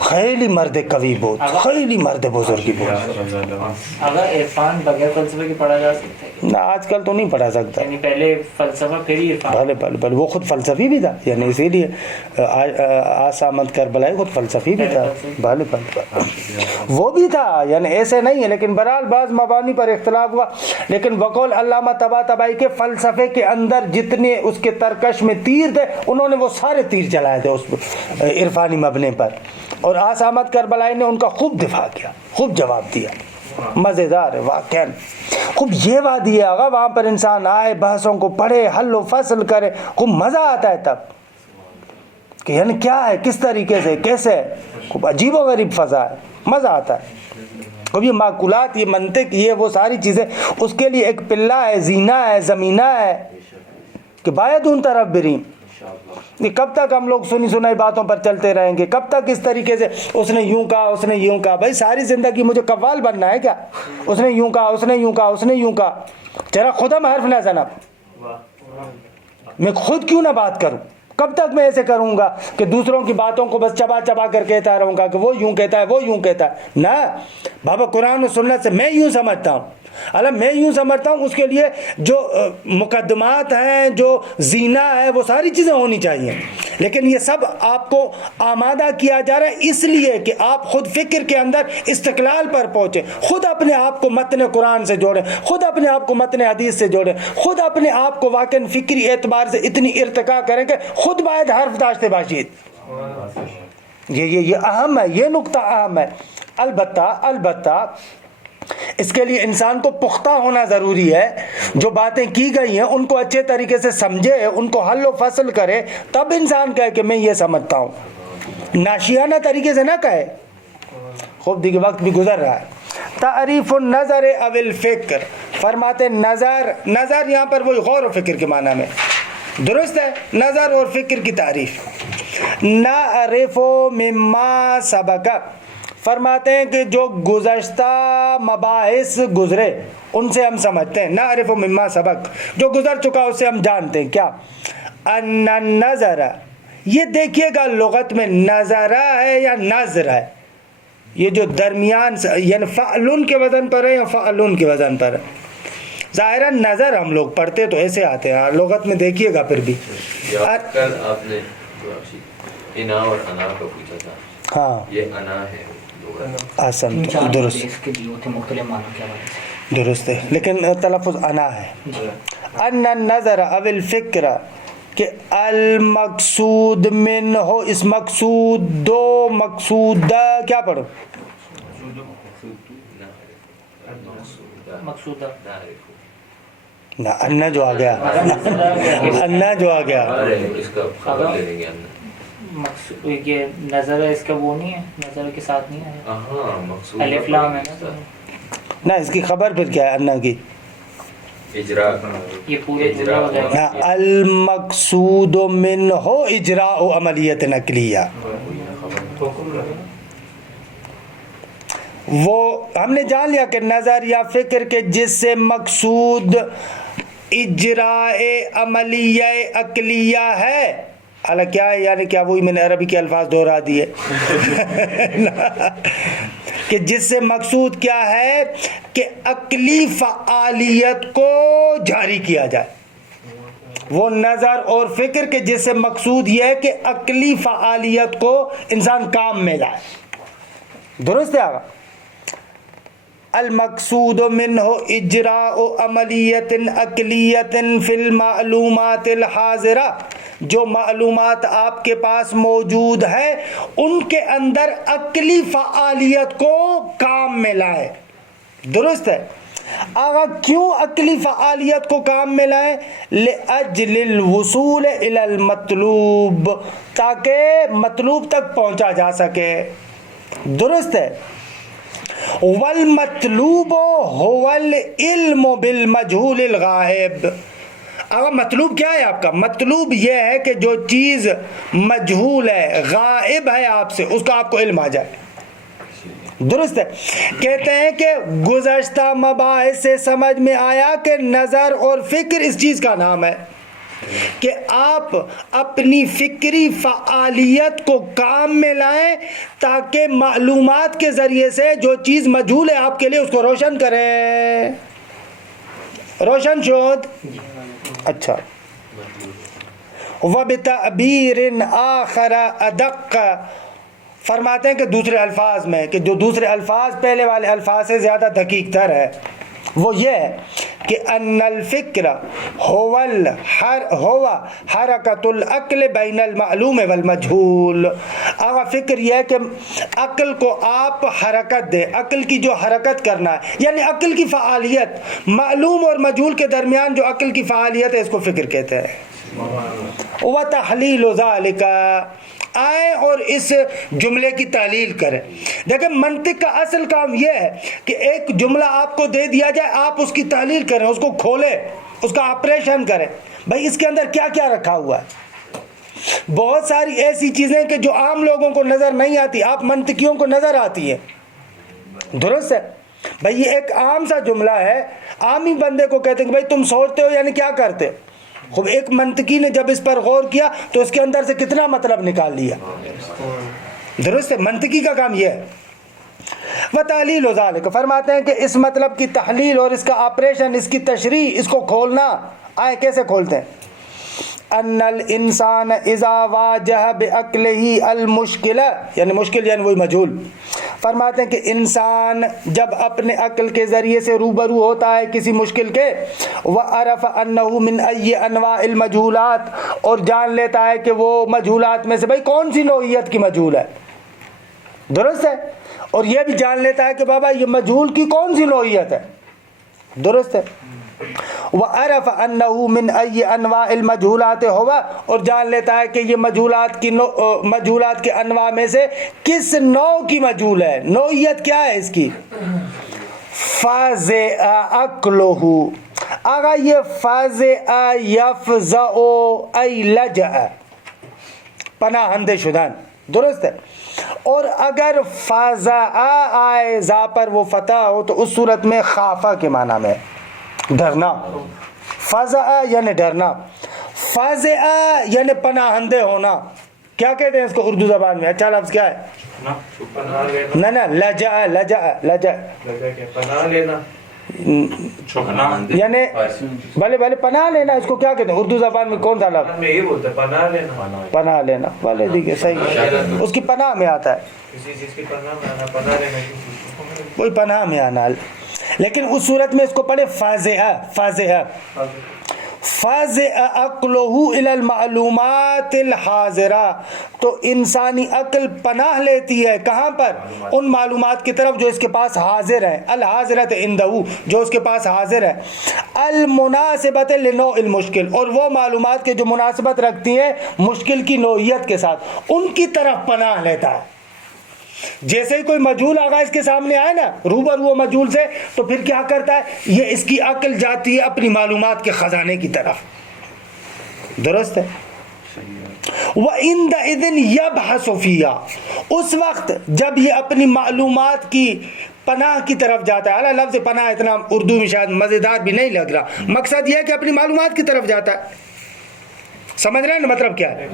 خیلی مرد قوی بود، خیلی مرد بزرگی بود. اگر عرفان بغیر فلسفے کے پڑھا جا سکتا ہے؟ نہ آج کل تو نہیں پڑھا سکتا. یعنی پہلے فلسفہ پھر ہی عرفان. بھلے وہ خود فلسفی بھی تھا، یعنی اسی لیے آس احمد کربلائی خود فلسفی بھی تھا. بھلے وہ بھی تھا، یعنی ایسے نہیں ہے. لیکن بہرحال بعض مبانی پر اختلاف ہوا. لیکن بقول علامہ طباطبائی کے فلسفے کے اندر جتنے اس کے ترکش میں تیر تھے انہوں نے وہ سارے تیر چلائے تھے اس عرفانی مبنے پر. اور آس احمد کربلائی نے ان کا خوب دفاع کیا، خوب جواب دیا. مزیدار ہے واقعا. خوب یہ وادی ہے آگا، وہاں پر انسان آئے بحثوں کو پڑھے حل و فصل کرے، خوب مزہ آتا ہے تب کہ یعنی کیا ہے، کس طریقے سے، کیسے. خوب عجیب و غریب فضا ہے، مزہ آتا ہے. اب یہ معقولات، یہ منطق، یہ وہ ساری چیزیں اس کے لیے ایک پلہ ہے، زینہ ہے، زمینہ ہے کہ باید ان طرف بریم. کب تک ہم لوگ سنی سنائی باتوں پر چلتے رہیں گے؟ کب تک اس طریقے سے اس نے یوں کہا، اس نے یوں کہا؟ بھائی ساری زندگی مجھے قوال بننا ہے کیا؟ اس نے یوں کہا، اس نے یوں کہا، اس نے یوں کہا. ذرا خود ہم حرف نہ زنب. میں خود کیوں نہ بات کروں؟ کب تک میں ایسے کروں گا کہ دوسروں کی باتوں کو بس چبا چبا کر کہتا رہوں گا کہ وہ یوں کہتا ہے، وہ یوں کہتا ہے؟ نہ بابا، قرآن و سنت سے میں یوں سمجھتا ہوں. اللہ میں یوں سمجھتا ہوں، اس کے لیے جو مقدمات ہیں، جو زینہ ہے، وہ ساری چیزیں ہونی چاہیے. لیکن یہ سب آپ کو آمادہ کیا جا رہا ہے اس لیے کہ آپ خود فکر کے اندر استقلال پر پہنچے، خود اپنے آپ کو متن قرآن سے جوڑیں، خود اپنے آپ کو متن حدیث سے جوڑیں، خود اپنے آپ کو واقعا فکری اعتبار سے اتنی ارتقا کریں کہ خود باید حرف داشتے باشید. یہ اہم ہے، یہ نقطہ اہم ہے. البتہ اس کے لیے انسان کو پختہ ہونا ضروری ہے. جو باتیں کی گئی ہیں ان کو اچھے طریقے سے سمجھے، ان کو حل و فصل کرے، تب انسان کہے کہ میں یہ سمجھتا ہوں. ناشیانہ طریقے سے نہ کہے. خوب دیکھیں وقت بھی گزر رہا ہے. تعریف النظر او الفکر، فرماتے نظر یہاں پر وہی غور و فکر کے معنی میں درست ہے. نظر اور فکر کی تعریف. نعرف مما سبق، فرماتے ہیں کہ جو گزشتہ مباحث گزرے ان سے ہم سمجھتے ہیں. نعرف مما سبق، جو گزر چکا اس سے ہم جانتے ہیں. کیا؟ ان النظر، یہ دیکھیے گا لغت میں نظرہ ہے یا نظر ہے، یہ جو درمیان یعنی فعلن کے وزن پر ہے یا فعلن کے وزن پر ہے. ظاہراً نظر ہم لوگ پڑھتے تو ایسے آتے ہیں، لغت میں دیکھیے گا پھر بھی. کل آپ نے انا اور انا کا پوچھا تھا. ہاں یہ انا ہے. آسان درست درست ہے، لیکن تلفظ انا ہے. ان النظر او الفکر کہ المقصود من ہو، اس مقصود دو مقصود کیا پڑھو؟ مقصودہ نہ انا جو آ گیا انا جو آ گیا ارے اس کا خبر لے لیں گے ہم مقصود یہ نظر ہے اس کا وہ نہیں ہے نظر کے ساتھ نہیں ہے ہاں مقصود الف لام ہے نا نہ اس کی خبر پھر کیا ہے انا کی اجرا یہ پورے جملہ ہو جائے گا نہ المقصود منہ اجراء عملیت نقلیہ وہ ہم نے جان لیا کہ نظر یا فکر کے جس سے مقصود اجراء عملیہ عقلیہ ہے حالانکہ کیا ہے یعنی کیا وہی میں نے عربی کے الفاظ دہرا دیے کہ جس سے مقصود کیا ہے کہ عقلی فعالیت کو جاری کیا جائے وہ نظر اور فکر کے جس سے مقصود یہ ہے کہ عقلی فعالیت کو انسان کام میں لائے درست ہے آگا المقصود منہ اجراء عملیت عقلیت فی المعلومات الحاضرہ جو معلومات آپ کے پاس موجود ہیں ان کے اندر عقلی فعالیت کو کام میں لائے درست ہے آگا کیوں عقلی فعالیت کو کام میں لائیں لأجل الوصول الی المطلوب تاکہ مطلوب تک پہنچا جا سکے درست ہے والمطلوب هو العلم بالمجهول الغائب اب مطلوب کیا ہے آپ کا مطلوب یہ ہے کہ جو چیز مجہول ہے غائب ہے آپ سے اس کا آپ کو علم آ جائے درست ہے کہتے ہیں کہ گزشتہ مباحث سے سمجھ میں آیا کہ نظر اور فکر اس چیز کا نام ہے کہ آپ اپنی فکری فعالیت کو کام میں لائیں تاکہ معلومات کے ذریعے سے جو چیز مجہول ہے آپ کے لیے اس کو روشن کریں روشن شد اچھا وَبِتَعْبِيرٍ آخَرَ أَدَقَّ فرماتے ہیں کہ دوسرے الفاظ میں کہ جو دوسرے الفاظ پہلے والے الفاظ سے زیادہ دقیق تر ہے وہ یہ ہے کہ ان الفکر ہوا حرکت العقل بین المعلوم والمجہول آگا فکر یہ ہے کہ عقل کو آپ حرکت دیں عقل کی جو حرکت کرنا ہے یعنی عقل کی فعالیت معلوم اور مجہول کے درمیان جو عقل کی فعالیت ہے اس کو فکر کہتے ہیں وَتَحْلِيلُ ذَلِكَ آئیں اور اس جملے کی تعلیل کریں دیکھیں منطق کا اصل کام یہ ہے کہ ایک جملہ آپ کو دے دیا جائے آپ اس کی تعلیل کریں اس کو کھولیں اس کا آپریشن کریں بھائی اس کے اندر کیا کیا رکھا ہوا ہے بہت ساری ایسی چیزیں کہ جو عام لوگوں کو نظر نہیں آتی آپ منطقیوں کو نظر آتی ہے درست ہے بھائی یہ ایک عام سا جملہ ہے عام ہی بندے کو کہتے ہیں کہ بھائی تم سوچتے ہو یعنی کیا کرتے ہو خوب ایک منطقی نے جب اس پر غور کیا تو اس کے اندر سے کتنا مطلب نکال لیا درست ہے منطقی کا کام یہ ہے وَتَعْلِيلُ ذَلِكَ فرماتے ہیں کہ اس مطلب کی تحلیل اور اس کا آپریشن اس کی تشریح اس کو کھولنا آئے کیسے کھولتے ہیں ان الانسان اذا واجہ بعقلہ المشکل یعنی مشکل یعنی وہی مجہول فرماتے ہیں کہ انسان جب اپنے عقل کے ذریعے سے روبرو ہوتا ہے کسی مشکل کے وعرف انہ من ای انواع المجہولات اور جان لیتا ہے کہ وہ مجہولات میں سے بھائی کون سی نوعیت کی مجہول ہے درست ہے اور یہ بھی جان لیتا ہے کہ بابا یہ مجہول کی کون سی نوعیت ہے درست ہے وعرف انہ من ای انواع المجہولات ہوا اور جان لیتا ہے کہ یہ مجہولات کے انواع میں سے کس نوع کی مجہول ہے نوعیت کیا ہے اس کی فَازِعَ عَقْلُهُ آگا یہ فَازِعَ يَفْزَعُ ای لَجَعَ پناہندے شدان درست ہے اور اگر فَازَعَ آئے زا پر وہ فتح ہو تو اس صورت میں خافہ کے معنی میں ڈرنا فزع یعنی ڈرنا فزع یعنی پناہندے ہونا کیا کہتے ہیں اس کو اردو زبان میں اچھا لفظ کیا ہے نہ لجا پناہ لینا یعنی بھلے پناہ لینا اس کو کیا کہتے ہیں اردو زبان میں کون سا لفظ میں یہ بولتے پناہ لینا پناہ لینا بھلے دیکھیے صحیح ہے اس کی پناہ میں آتا ہے کسی چیز کی پناہ میں آنا پناہ لینا کوئی پناہ میں آنا لیکن اس صورت میں اس کو پڑھے فازعہ فَزِعَ عَقْلُهُ إِلَى الْمَعْلُومَاتِ الْحَاضِرَةِ، تو انسانی عقل پناہ لیتی ہے کہاں پر؟ ان معلومات کی طرف جو اس کے پاس حاضر ہے، الحاضرۃ عندہ، جو اس کے پاس حاضر ہے، المناسبۃ لنوع المشکل، اور وہ معلومات کے جو مناسبت رکھتی ہیں مشکل کی نوعیت کے ساتھ، ان کی طرف پناہ لیتا ہے۔ جیسے ہی کوئی مجہول آگا اس کے سامنے آئے نا، روبرو ہو مجہول سے، تو پھر کیا کرتا ہے؟ یہ اس کی عقل جاتی ہے اپنی معلومات کے خزانے کی طرف۔ درست ہے؟ وَعِنْدَئِذٍ يَبْحَثُ فِيهَا، اس وقت جب یہ اپنی معلومات کی پناہ کی طرف جاتا ہے، اللہ لفظ پناہ اتنا اردو میں شاید مزیدار بھی نہیں لگ رہا، مقصد یہ ہے کہ اپنی معلومات کی طرف جاتا ہے۔ سمجھ رہے ہیں نا مطلب کیا ہے؟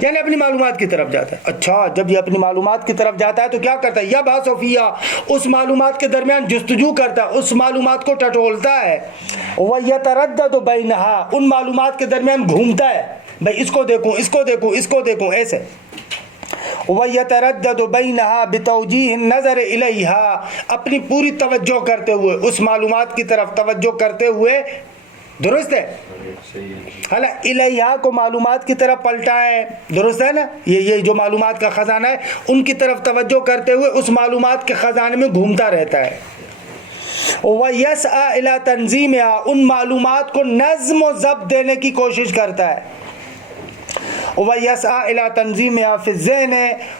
یعنی اپنی معلومات کی طرف جاتا ہے۔ اچھا، جب یہ اپنی معلومات کی طرف جاتا ہے تو کیا کرتا ہے؟ یبحث فیہا، اس معلومات کے درمیان جستجو کرتا ہے، اس معلومات کو ٹٹولتا ہے۔ ویتردد بینہا، ان معلومات کے درمیان گھومتا ہے، بھئی اس کو دیکھوں، اس کو دیکھوں، اس کو دیکھوں، ایسے۔ وَيَتَرَدَّدُ بَيْنَهَا بِتَوْجِيهِ النَّظَرِ إِلَيْهَا، اپنی پوری توجہ کرتے ہوئے اس معلومات کی طرف توجہ کرتے ہوئے، درست ہے؟ حالا الیہا کو معلومات کی طرف پلٹائیں، درست ہے نا؟ یہ جو معلومات کا خزانہ ہے ان کی طرف توجہ کرتے ہوئے اس معلومات کے خزانے میں گھومتا رہتا ہے۔ وَيَسْعَى إِلَى تَنظِيمِهَا، ان معلومات کو نظم و ضبط دینے کی کوشش کرتا ہے۔ وَيَسْعَى إِلَى تَنظِيمِهَا فِي الذِّهْنِ،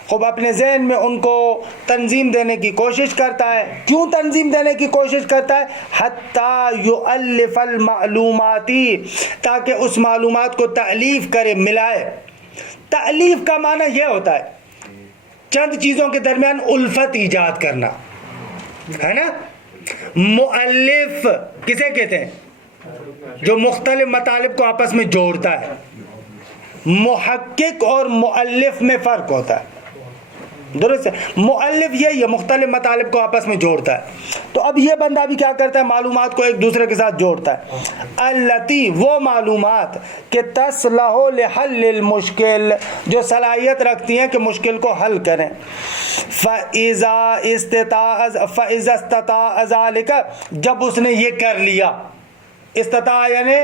خوب اپنے ذہن میں ان کو تنظیم دینے کی کوشش کرتا ہے۔ کیوں تنظیم دینے کی کوشش کرتا ہے؟ حَتَّى يُؤَلِّفَ الْمَعْلُومَاتِ، تاکہ اس معلومات کو تألیف کرے، ملائے۔ تألیف کا معنی یہ ہوتا ہے چند چیزوں کے درمیان الفت ایجاد کرنا، ہے نا؟ مؤلف کسے کہتے ہیں؟ جو مختلف مطالب کو آپس میں جوڑتا ہے۔ محقق اور مؤلف میں فرق ہوتا ہے، درست ہے؟ مؤلف یہ مختلف مطالب کو آپس میں جوڑتا ہے، تو اب یہ بندہ بھی کیا کرتا ہے؟ معلومات کو ایک دوسرے کے ساتھ جوڑتا ہے۔ التی، وہ معلومات کہ تصلح لحل المشکل، جو صلاحیت رکھتی ہیں کہ مشکل کو حل کریں۔ فَإِذَا اسْتَطَاعَ ذَلِكَ، جب اس نے یہ کر لیا، استطاع یعنی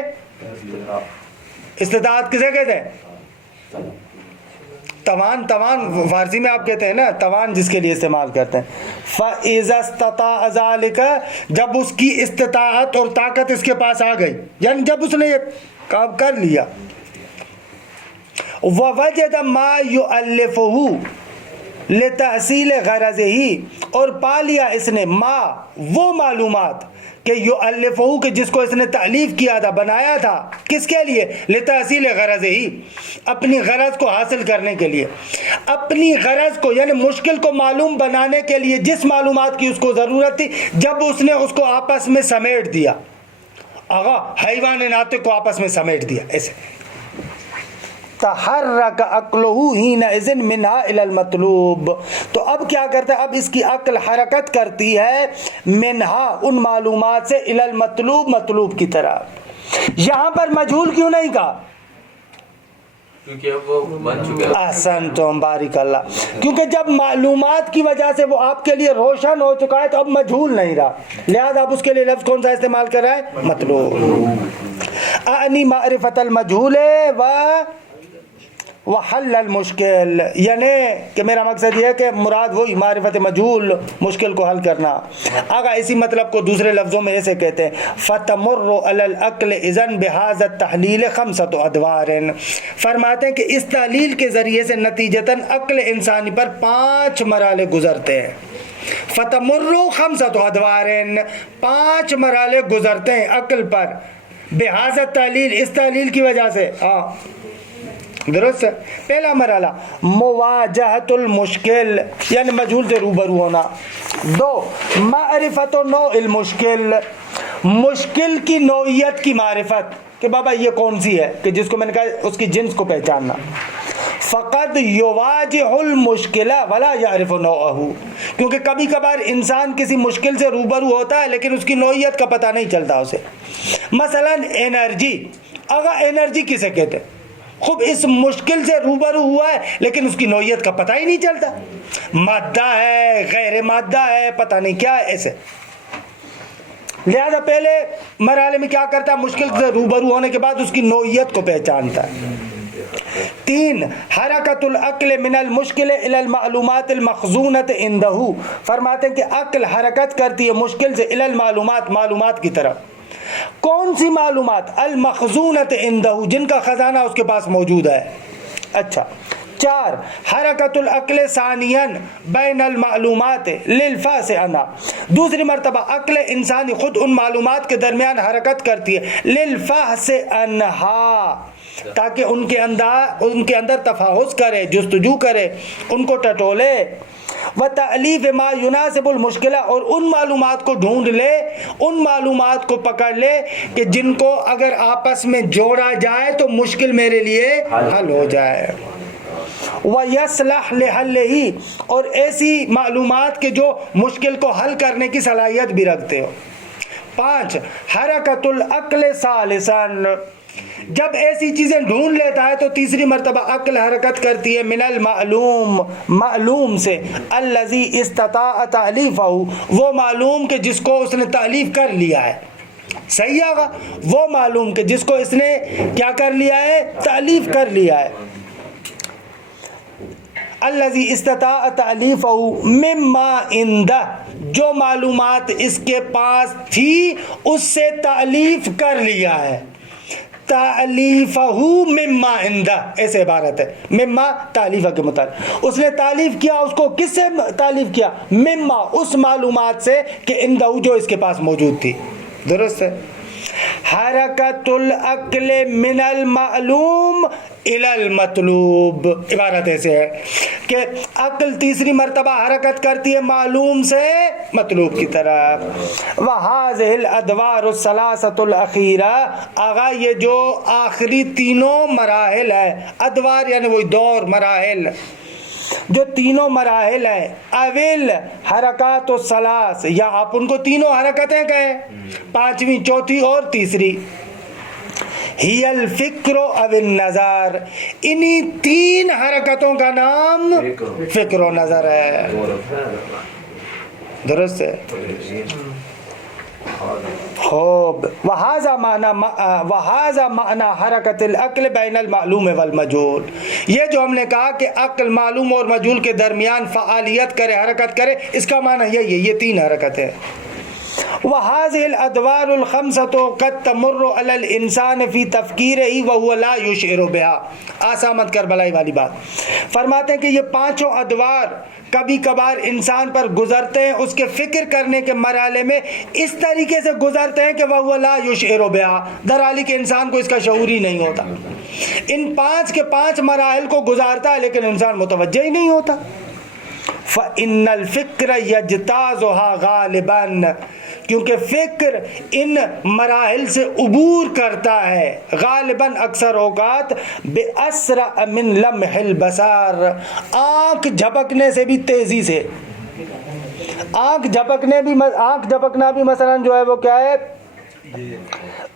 استطاعت کسے کہتے ہیں؟ توان فارسی میں آپ کہتے ہیں نا توان، جس کے لیے استعمال کرتے ہیں۔ فَإِذَا اسْتَطَاعَ ذَلِكَ، جب اس کی استطاعت اور طاقت اس کے پاس آ گئی، یعنی جب اس نے یہ کام کر لیا۔ وَوَجَدَ مَا يُؤَلِّفُهُ لِتَحْصِيلِ غَرَضِهِ، اور پا لیا اس نے ما، وہ معلومات کہ یؤلفہ، کہ جس کو اس نے تألیف کیا تھا، بنایا تھا، کس کے لیے؟ لتحصیل غرضہ، اپنی غرض کو حاصل کرنے کے لیے، اپنی غرض کو یعنی مشکل کو معلوم بنانے کے لیے جس معلومات کی اس کو ضرورت تھی، جب اس نے اس کو آپس میں سمیٹ دیا، آغا حیوان ناطق کو آپس میں سمیٹ دیا، ایسے تحرک عقلہ حینئذ منہا الی المطلوب، تو اب کیا کرتا ہے؟ اب اس کی عقل حرکت کرتی ہے منہا، ان معلومات سے، الی المطلوب، مطلوب کی طرف۔ یہاں پر مجہول کیوں نہیں کہا؟ کیونکہ اب وہ بن چکا ہے۔ احسنتم، بارک اللہ، کیونکہ جب معلومات کی وجہ سے وہ آپ کے لیے روشن ہو چکا ہے تو اب مجہول نہیں رہا، لہذا اب اس کے لیے لفظ کون سا استعمال کر رہا ہے؟ مطلوب۔ اعنی معرفت المجہول وحل المشکل، یعنی کہ میرا مقصد یہ ہے کہ مراد وہی معرفت مجہول، مشکل کو حل کرنا۔ آگا اسی مطلب کو دوسرے لفظوں میں ایسے کہتے ہیں، فتمر علی العقل اذن بهذا التحلیل خمسۃ ادوار، فرماتے ہیں کہ اس تحلیل کے ذریعے سے نتیجتاً عقل انسانی پر 5 مرحلے گزرتے ہیں۔ فتمر خمسۃ ادوار، 5 مرحلے گزرتے ہیں عقل پر، بهذا التحلیل، اس تحلیل کی وجہ سے، درست ہے۔ پہلا مرحلہ مواجہت المشکل، یعنی مجہول سے روبرو ہونا۔ 2 معرفت نوع المشکل، مشکل کی نوعیت کی معرفت، کہ بابا یہ کون سی ہے، کہ جس کو میں نے کہا اس کی جنس کو پہچاننا۔ فقد یواجہ المشکل ولا یعرف نوعہ، کیونکہ کبھی کبھار انسان کسی مشکل سے روبرو ہوتا ہے لیکن اس کی نوعیت کا پتہ نہیں چلتا اسے۔ مثلا انرجی، اگر انرجی کسے کہتے ہیں؟ خوب اس مشکل سے روبرو ہوا ہے لیکن اس کی نوعیت کا پتہ ہی نہیں چلتا، مادہ ہے، غیر مادہ ہے، پتہ نہیں کیا ہے، ایسے۔ لہذا پہلے مرحلے میں کیا کرتا ہے؟ مشکل سے روبرو ہونے کے بعد اس کی نوعیت کو پہچانتا ہے. 3 حرکت العقل من المشکل الی المعلومات المخزونۃ عنده. فرماتے ہیں کہ عقل حرکت کرتی ہے مشکل سے الی المعلومات، معلومات کی طرف. کون سی معلومات؟ المخزونۃ عنده، جن کا خزانہ اس کے پاس موجود ہے. اچھا. 4 حرکت العقل ثانیاً بین المعلومات للفحص عنہا. دوسری مرتبہ عقل انسانی خود ان معلومات کے درمیان حرکت کرتی ہے للفحص عنہا، تاکہ ان کے اندر تفحص کرے، جستجو کرے، ان کو ٹٹولے. وتألیف ما یناسب المشکلہ، اور ان معلومات کو ڈھونڈ لے، ان معلومات کو پکڑ لے کہ جن کو اگر آپس میں جوڑا جائے تو مشکل میرے لیے حل ہو جائے. وَيَصْلَحْ لِحَلِّهِ، اور ایسی معلومات کے جو مشکل کو حل کرنے کی صلاحیت بھی رکھتے ہو. 5 حرکت العقل ثالثاً، جب ایسی چیزیں ڈھونڈ لیتا ہے تو تیسری مرتبہ عقل حرکت کرتی ہے من المعلوم، معلوم سے، الذی استطاع تألیفہ، وہ معلوم کہ جس کو اس نے تألیف کر لیا ہے. صحیح آگا؟ وہ معلوم کہ جس کو اس نے کیا کر لیا ہے؟ تألیف کر لیا ہے. الذی استطاع تألیفہ مما عندہ، جو معلومات اس کے پاس تھی اس سے تألیف کر لیا ہے. تألیفہ مما عندہ، ایسے عبارت ہے، مما تألیفہ کے مطابق. اس نے تألیف کیا، اس کو کس سے تألیف کیا؟ مما، اس معلومات سے کہ عندہ، جو اس کے پاس موجود تھی. درست ہے. حرکت العقل من المعلوم الی المطلوب، عبارت ایسے ہے کہ عقل تیسری مرتبہ حرکت کرتی ہے معلوم سے مطلوب کی طرف. وَهَذِهِ الْأَدْوَارُ الثَّلَاثَةُ الْأَخِيرَةُ، آغا یہ جو آخری تینوں مراحل ہے، ادوار یعنی وہی دور، مراحل، جو تینوں مراحل ہیں، اول حرکات الثلاث، یا آپ ان کو تینوں حرکتیں کہیں، پانچویں، چوتھی اور تیسری. ہی الفکر او النظر، انہی 3 حرکتوں کا نام فکر و نظر ہے. درست ہے. خوب. وہذا معنی حرکت العقل بین المعلوم والمجہول، یہ جو ہم نے کہا کہ عقل معلوم اور مجہول کے درمیان فعالیت کرے، حرکت کرے، اس کا معنی یہی ہے، یہ 3 حرکتیں. وَهَذِهِ الْأَدْوَارُ الْخَمْسَةُ قَدْ تَمُرُّ عَلَى الْإِنسَانِ فِي تَفْكِيرِهِ وَهُوَ لَا يُشْعِرُ بِهَا. آسامت کربلائی والی بات. فرماتے ہیں کہ یہ 5 ادوار کبھی کبھار انسان پر گزرتے ہیں، اس کے فکر کرنے کے مرحلے میں اس طریقے سے گزرتے ہیں کہ وَهُوَ لَا يُشْعِرُ بِهَا، درحالی کہ انسان کو اس کا شعور ہی نہیں ہوتا. ان 5 کے 5 مراحل کو گزارتا ہے لیکن انسان متوجہ ہی نہیں ہوتا. فَإِنَّ الْفِكْرَ يَجْتَازُهَا غَالِبًا، کیونکہ فکر ان مراحل سے عبور کرتا ہے غالباً، اکثر اوقات، بِأَسْرَعَ مِنْ لَمْحِ الْبَصَرِ، آنکھ جھپکنے سے بھی تیزی سے. آنکھ جھپکنا بھی مثلا جو ہے وہ کیا ہے،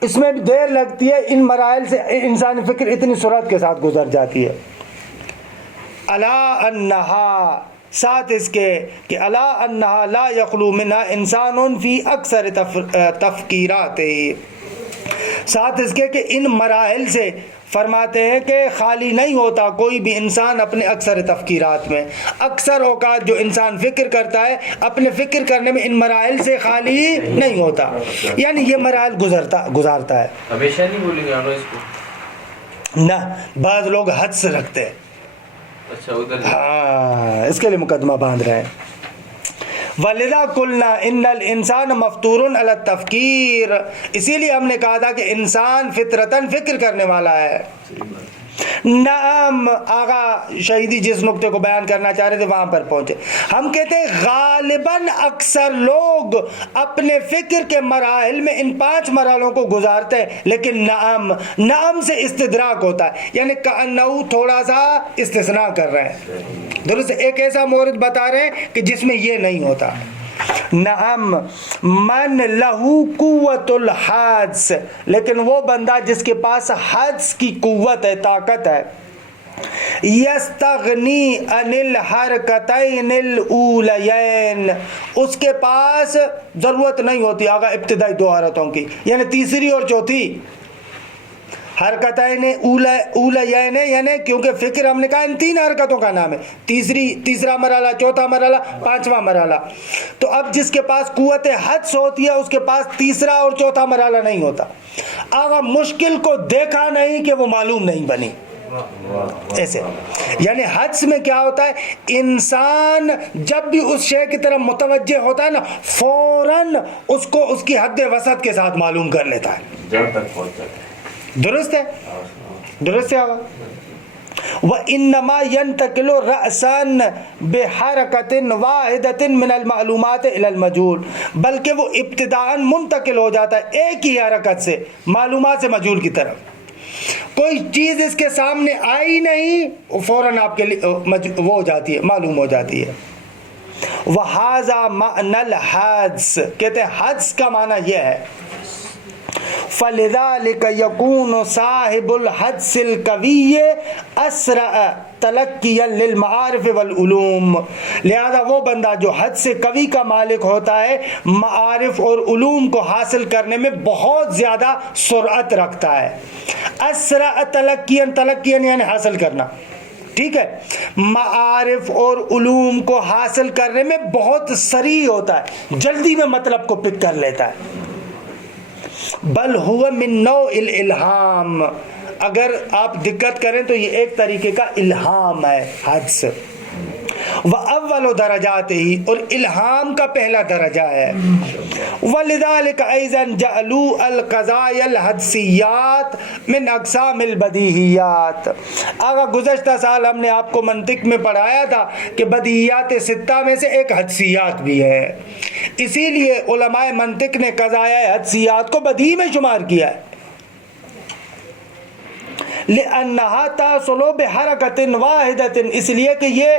اس میں بھی دیر لگتی ہے. ان مراحل سے انسانی فکر اتنی سرعت کے ساتھ گزر جاتی ہے. الا انہا، ساتھ اس کے کہ الا انہا لا یخلو منہا انسان فی اکثر تفکیرات، ساتھ اس کے کہ ان مراحل سے فرماتے ہیں کہ خالی نہیں ہوتا کوئی بھی انسان اپنے اکثر تفکیرات میں. اکثر اوقات جو انسان فکر کرتا ہے، اپنے فکر کرنے میں ان مراحل سے خالی نہیں ہوتا، یعنی یہ مراحل گزارتا ہے. ہمیشہ نہیں بولیں گے اس کو؟ نہ، بعض لوگ حد سے رکھتے ہیں. اچھا، ادھر ہاں، اس کے لیے مقدمہ باندھ رہے ہیں. وَلِذَا قُلْنَا إِنَّ الْإِنسَانَ مَفْطُورٌ عَلَى التَّفْكِيرِ، اسی لیے ہم نے کہا تھا کہ انسان فطرتاً فکر کرنے والا ہے. نعم، آغا شہیدی جس نقطے کو بیان کرنا چاہ رہے تھے وہاں پر پہنچے. ہم کہتے ہیں غالباً اکثر لوگ اپنے فکر کے مراحل میں ان 5 مرحلوں کو گزارتے ہیں، لیکن نعم سے استدراک ہوتا ہے، یعنی کأنہو تھوڑا سا استثناء کر رہے ہیں. درست، ایک ایسا مورد بتا رہے ہیں کہ جس میں یہ نہیں ہوتا. نعم من لہو قوت الحدس، لیکن وہ بندہ جس کے پاس حدس کی قوت ہے، طاقت ہے. یستغنی عن الحرکتین الاولیین، اس کے پاس ضرورت نہیں ہوتی آگا ابتدائی دو حرکتوں کی، یعنی تیسری اور چوتھی حرکتین اولیین، یعنی کیونکہ فکر ہم نے کہا ان تین حرکتوں کا نام ہے، تیسرا مرحلہ، چوتھا مرحلہ، پانچواں مرحلہ. تو اب جس کے پاس قوت حدس ہوتی ہے اس کے پاس تیسرا اور چوتھا مرحلہ نہیں ہوتا. آگا مشکل کو دیکھا نہیں کہ وہ معلوم نہیں بنی، ایسے یعنی حدس میں کیا ہوتا ہے، انسان جب بھی اس شے کی طرف متوجہ ہوتا ہے نا فوراً اس کو اس کی حد وسعت کے ساتھ معلوم کر لیتا ہے. جڑ تک پہنچ جاتا ہے. درست ہے، درست ہے. وَإِنَّمَا يَنْتَقِلُ رَأْسًا بِحَرَكَةٍ وَاحِدَةٍ مِنَ الْمَعْلُومَاتِ إِلَى الْمَجْهُولِ، بلکہ وہ ابتداءً منتقل ہو جاتا ہے ایک ہی حرکت سے معلومات سے مجہول کی طرف. کوئی چیز اس کے سامنے آئی نہیں فوراً آپ کے لیے وہ ہو جاتی ہے، معلوم ہو جاتی ہے. وَهَذَا مَعْنَى الْحَدْس، کہتے ہیں حدس کا معنی یہ ہے. فَلِذَلِكَ يَكُونُ صَاحِبُ الْحَدْسِ الْقَوِيِّ أَسْرَعَ تَلَقِّيًا لِلْمَعَارِفِ وَالْعُلُومِ، لہذا وہ بندہ جو حد سے قوی کا مالک ہوتا ہے معارف اور علوم کو حاصل کرنے میں بہت زیادہ سرعت رکھتا ہے. أسرع تلقيًا، تلقيًا یعنی حاصل کرنا، ٹھیک ہے، معارف اور علوم کو حاصل کرنے میں بہت سریع ہوتا ہے، جلدی میں مطلب کو پک کر لیتا ہے. بل ہوا من نوع الالہام، اگر آپ دقت کریں تو یہ ایک طریقے کا الہام ہے حدس. وَأَوَّلُ دَرَجَاتِهِ، اور الہام کا پہلا درجہ ہے. وَلِذَلِكَ أَيْضًا جَعَلُوا الْقَضَايَا الْحَدْسِيَّاتِ مِنْ أَقْسَامِ الْبَدِيهِيَّاتِ. آگا گزشتہ سال ہم نے آپ کو منطق میں پڑھایا تھا کہ بدیہیات ستہ میں سے ایک حدسیات بھی ہے، اسی لیے علماء منطق نے قضایہ حدسیات کو بدیہی میں شمار کیا ہے. لِأَنَّهَا تَحْصُلُ بِحَرَكَةٍ وَاحِدَةٍ، اس لیے کہ یہ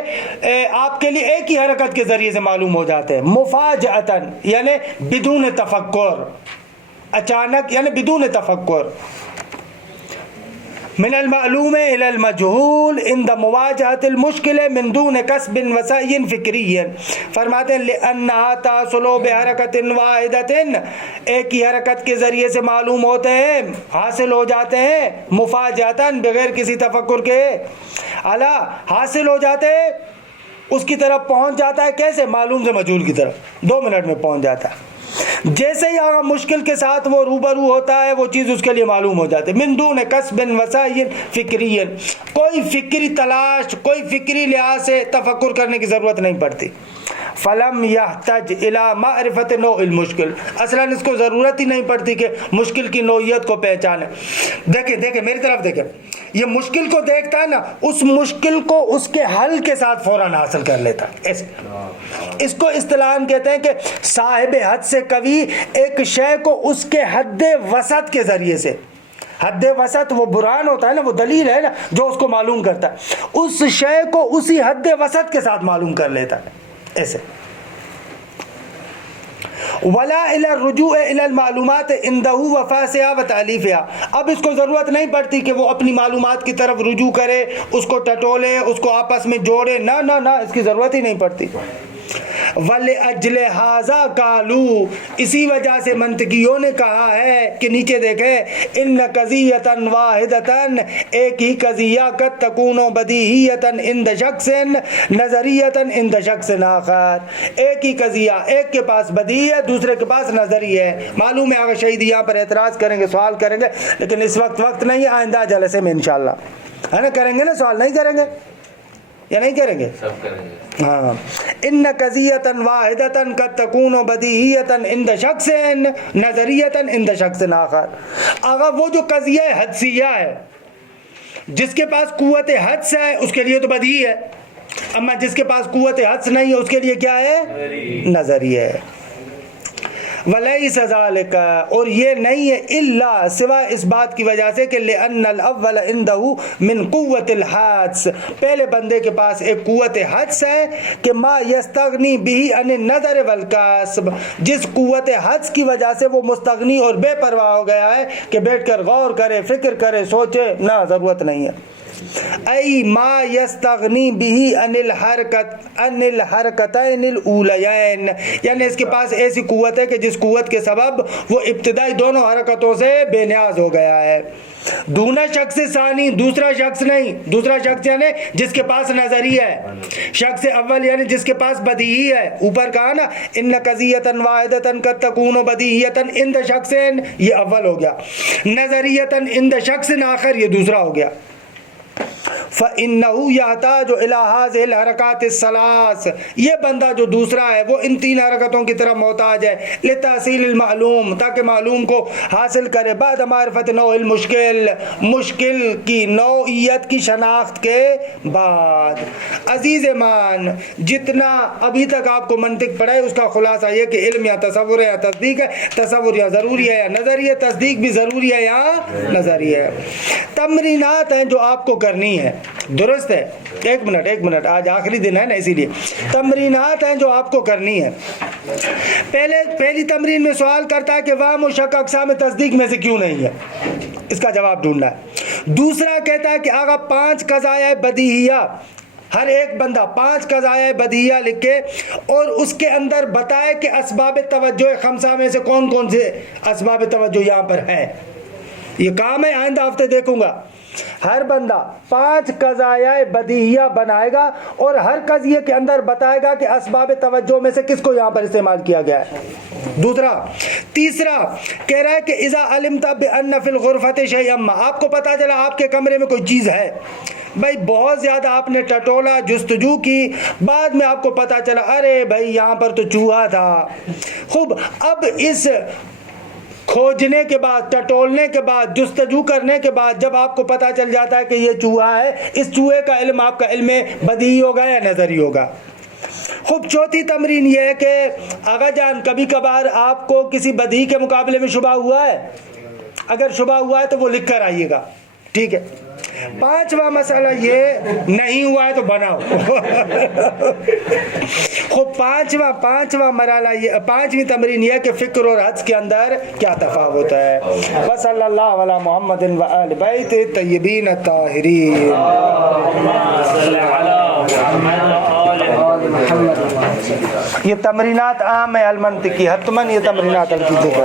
آپ کے لیے ایک ہی حرکت کے ذریعے سے معلوم ہو جاتے ہیں. مفاجأةً یعنی بدون تفکر، اچانک یعنی بدون تفکر. من المعلوم الى المجهول عند مواجهة المشكلة من دون كسب وسعي فكري، فرماتے ہیں لأنها تحصل بحركة واحدة، ایک ہی حرکت کے ذریعے سے معلوم ہوتے ہیں، حاصل ہو جاتے ہیں، مفاجأتاً بغیر کسی تفکر کے، اعلیٰ حاصل ہو جاتے ہیں، اس کی طرف پہنچ جاتا ہے. کیسے؟ معلوم سے مجہول کی طرف 2 منٹ میں پہنچ جاتا ہے. جیسے ہی آگا مشکل کے ساتھ وہ روبرو ہوتا ہے وہ چیز اس کے لیے معلوم ہو جاتی ہے. من دون کسب وسعی فکری، کوئی فکری تلاش، کوئی فکری لحاظ سے تفکر کرنے کی ضرورت نہیں پڑتی. فلم یحتج الی معرفت نوع المشکل، اصلاً اس کو ضرورت ہی نہیں پڑتی کہ مشکل کی نوعیت کو پہچانے. دیکھیں میری طرف دیکھیں، یہ مشکل کو دیکھتا ہے نا، اس مشکل کو اس کے حل کے ساتھ فوراً حاصل کر لیتا ہے. اس کو اصطلاحاً کہتے ہیں کہ صاحب حد سے قوی ایک شے کو اس کے حد وسط کے ذریعے سے، حد وسط وہ برہان ہوتا ہے نا، وہ دلیل ہے نا جو اس کو معلوم کرتا ہے، اس شے کو اسی حد وسط کے ساتھ معلوم کر لیتا ہے. ایسے ولا الى الرجوع الى المعلومات عنده وفاسها وتالیفها، اب اس کو ضرورت نہیں پڑتی کہ وہ اپنی معلومات کی طرف رجوع کرے، اس کو ٹٹولے، اس کو آپس میں جوڑے، نہ اس کی ضرورت ہی نہیں پڑتی. وَلِأَجْلِ هَذَا قَالُوا، اسی وجہ سے منطقیوں نے کہا ہے کہ نیچے دیکھیں، ان قضیۃ واحدۃ، ایک ہی قضیہ قد تکون بدیہیۃ عند شخص نظریۃ عند شخص آخر، ایک ہی قضیہ ایک کے پاس بدیہی ہے دوسرے کے پاس نظری ہے. معلوم ہے اگر شہید یہاں پر اعتراض کریں گے، سوال کریں گے، لیکن اس وقت نہیں، آئندہ جلسے میں انشاءاللہ ہے نا کریں گے نا، سوال نہیں کریں گے یا نہیں کریں گے؟ سب کریں گے. ہاں. ان قضیۃ واحدۃ قد تکون بدیہیۃ عند شخص نظریۃ عند شخص آخر. اگر وہ جو قضیہ حدسیہ ہے، جس کے پاس قوت حدس ہے اس کے لیے تو بدیہی ہے، اما جس کے پاس قوت حدس نہیں ہے اس کے لیے کیا ہے؟ نظری ہے. ولیس ذالک، اور یہ نہیں ہے الا سوائے اس بات کی وجہ سے کہ لأن الاول عنده من قوت الحدس، پہلے بندے کے پاس ایک قوت حدس ہے کہ ما یستغنی به عن النظر والکسب، جس قوت حدس کی وجہ سے وہ مستغنی اور بے پرواہ ہو گیا ہے کہ بیٹھ کر غور کرے، فکر کرے، سوچے، نہ ضرورت نہیں ہے. ای ما یستغنی به عن الحرکتین الاولیین، یعنی اس کے پاس ایسی قوت ہے کہ جس قوت کے سبب وہ ابتدائی دونوں حرکتوں سے بے نیاز ہو گیا ہے. دونا شخص ثانی، دوسرا شخص نہیں، دوسرا شخص یعنی جس کے پاس نظری ہے. شخص اول یعنی جس کے پاس بدیہی ہے. اوپر کہا نا ان قضیۃ واحدۃ قد تکون بدیہیۃ عند شخص، یہ اول ہو گیا. نظریۃ عند شخص آخر، یہ دوسرا ہو گیا. فَإِنَّهُ يَحْتَاجُ إِلَى هَذِهِ الْحَرَكَاتِ الثَّلَاثِ، یہ بندہ جو دوسرا ہے وہ ان تین حرکتوں کی طرف محتاج ہے. لِتَحْصِيلِ الْمَعْلُوم، تاکہ معلوم کو حاصل کرے. بعد معرفت نوع المشکل، مشکل کی نوعیت کی شناخت کے بعد. عزیز مان، جتنا ابھی تک آپ کو منطق پڑھا ہے اس کا خلاصہ یہ کہ علم یا تصور ہے یا تصدیق ہے. تصور یا ضروری ہے یا نظری ہے، تصدیق بھی ضروری ہے یا نظری ہے. تمرینات ہیں جو آپ کو کرنی ہے، درست ہے. ایک منٹ آج آخری دن ہے نا، اسی لیے تمرینات ہیں جو آپ کو کرنی ہے. پہلی تمرین میں سوال کرتا ہے کہ وہم و شک اقسام تصدیق میں سے کیوں نہیں ہے، اس کا جواب ڈھونڈنا ہے. دوسرا کہتا ہے کہ آگا 5 قضایہ بدیہیہ، ہر ایک بندہ 5 قضایہ بدیہیہ لکھے اور اس کے اندر بتائے کہ اسباب توجہ خمسہ میں سے کون کون سے اسباب توجہ یہاں پر ہیں. یہ کام ہے، آئندہ ہفتے دیکھوں گا. ہر بندہ 5 قضایہ بدیہیہ بنائے گا اور ہر قضیے کے اندر بتائے گا کہ اسباب توجہ میں سے کس کو یہاں پر استعمال کیا گیا ہے. تیسرا کہہ رہا ہے کہ اذا علمت بان فی الغرفۃ شیئا، آپ کو پتا چلا آپ کے کمرے میں کوئی چیز ہے. بھائی بہت زیادہ آپ نے ٹٹولا جستجو کی، بعد میں آپ کو پتا چلا ارے بھائی یہاں پر تو چوہا تھا. خوب، اب اس کھوجنے کے بعد، ٹٹولنے کے بعد، جستجو کرنے کے بعد جب آپ کو پتہ چل جاتا ہے کہ یہ چوہا ہے، اس چوہے کا علم آپ کا علم بدیہی ہوگا یا نظری ہوگا. خوب، چوتھی تمرین یہ ہے کہ آغا جان کبھی کبھار آپ کو کسی بدیہی کے مقابلے میں شبہ ہوا ہے، اگر شبہ ہوا ہے تو وہ لکھ کر آئیے گا، ٹھیک ہے. 5واں مسئلہ یہ نہیں ہوا ہے تو بناؤ. خوب، پانچواں مرحلہ یہ، 5ویں تمرین یہ کہ فکر اور حدس کے اندر کیا تفاوت ہے. وصلی اللہ علی محمد و آل بیت الطیبین الطاہرین. یہ تمرینات عام ہے المنطقی، حتماً یہ تمرینات الفقہ.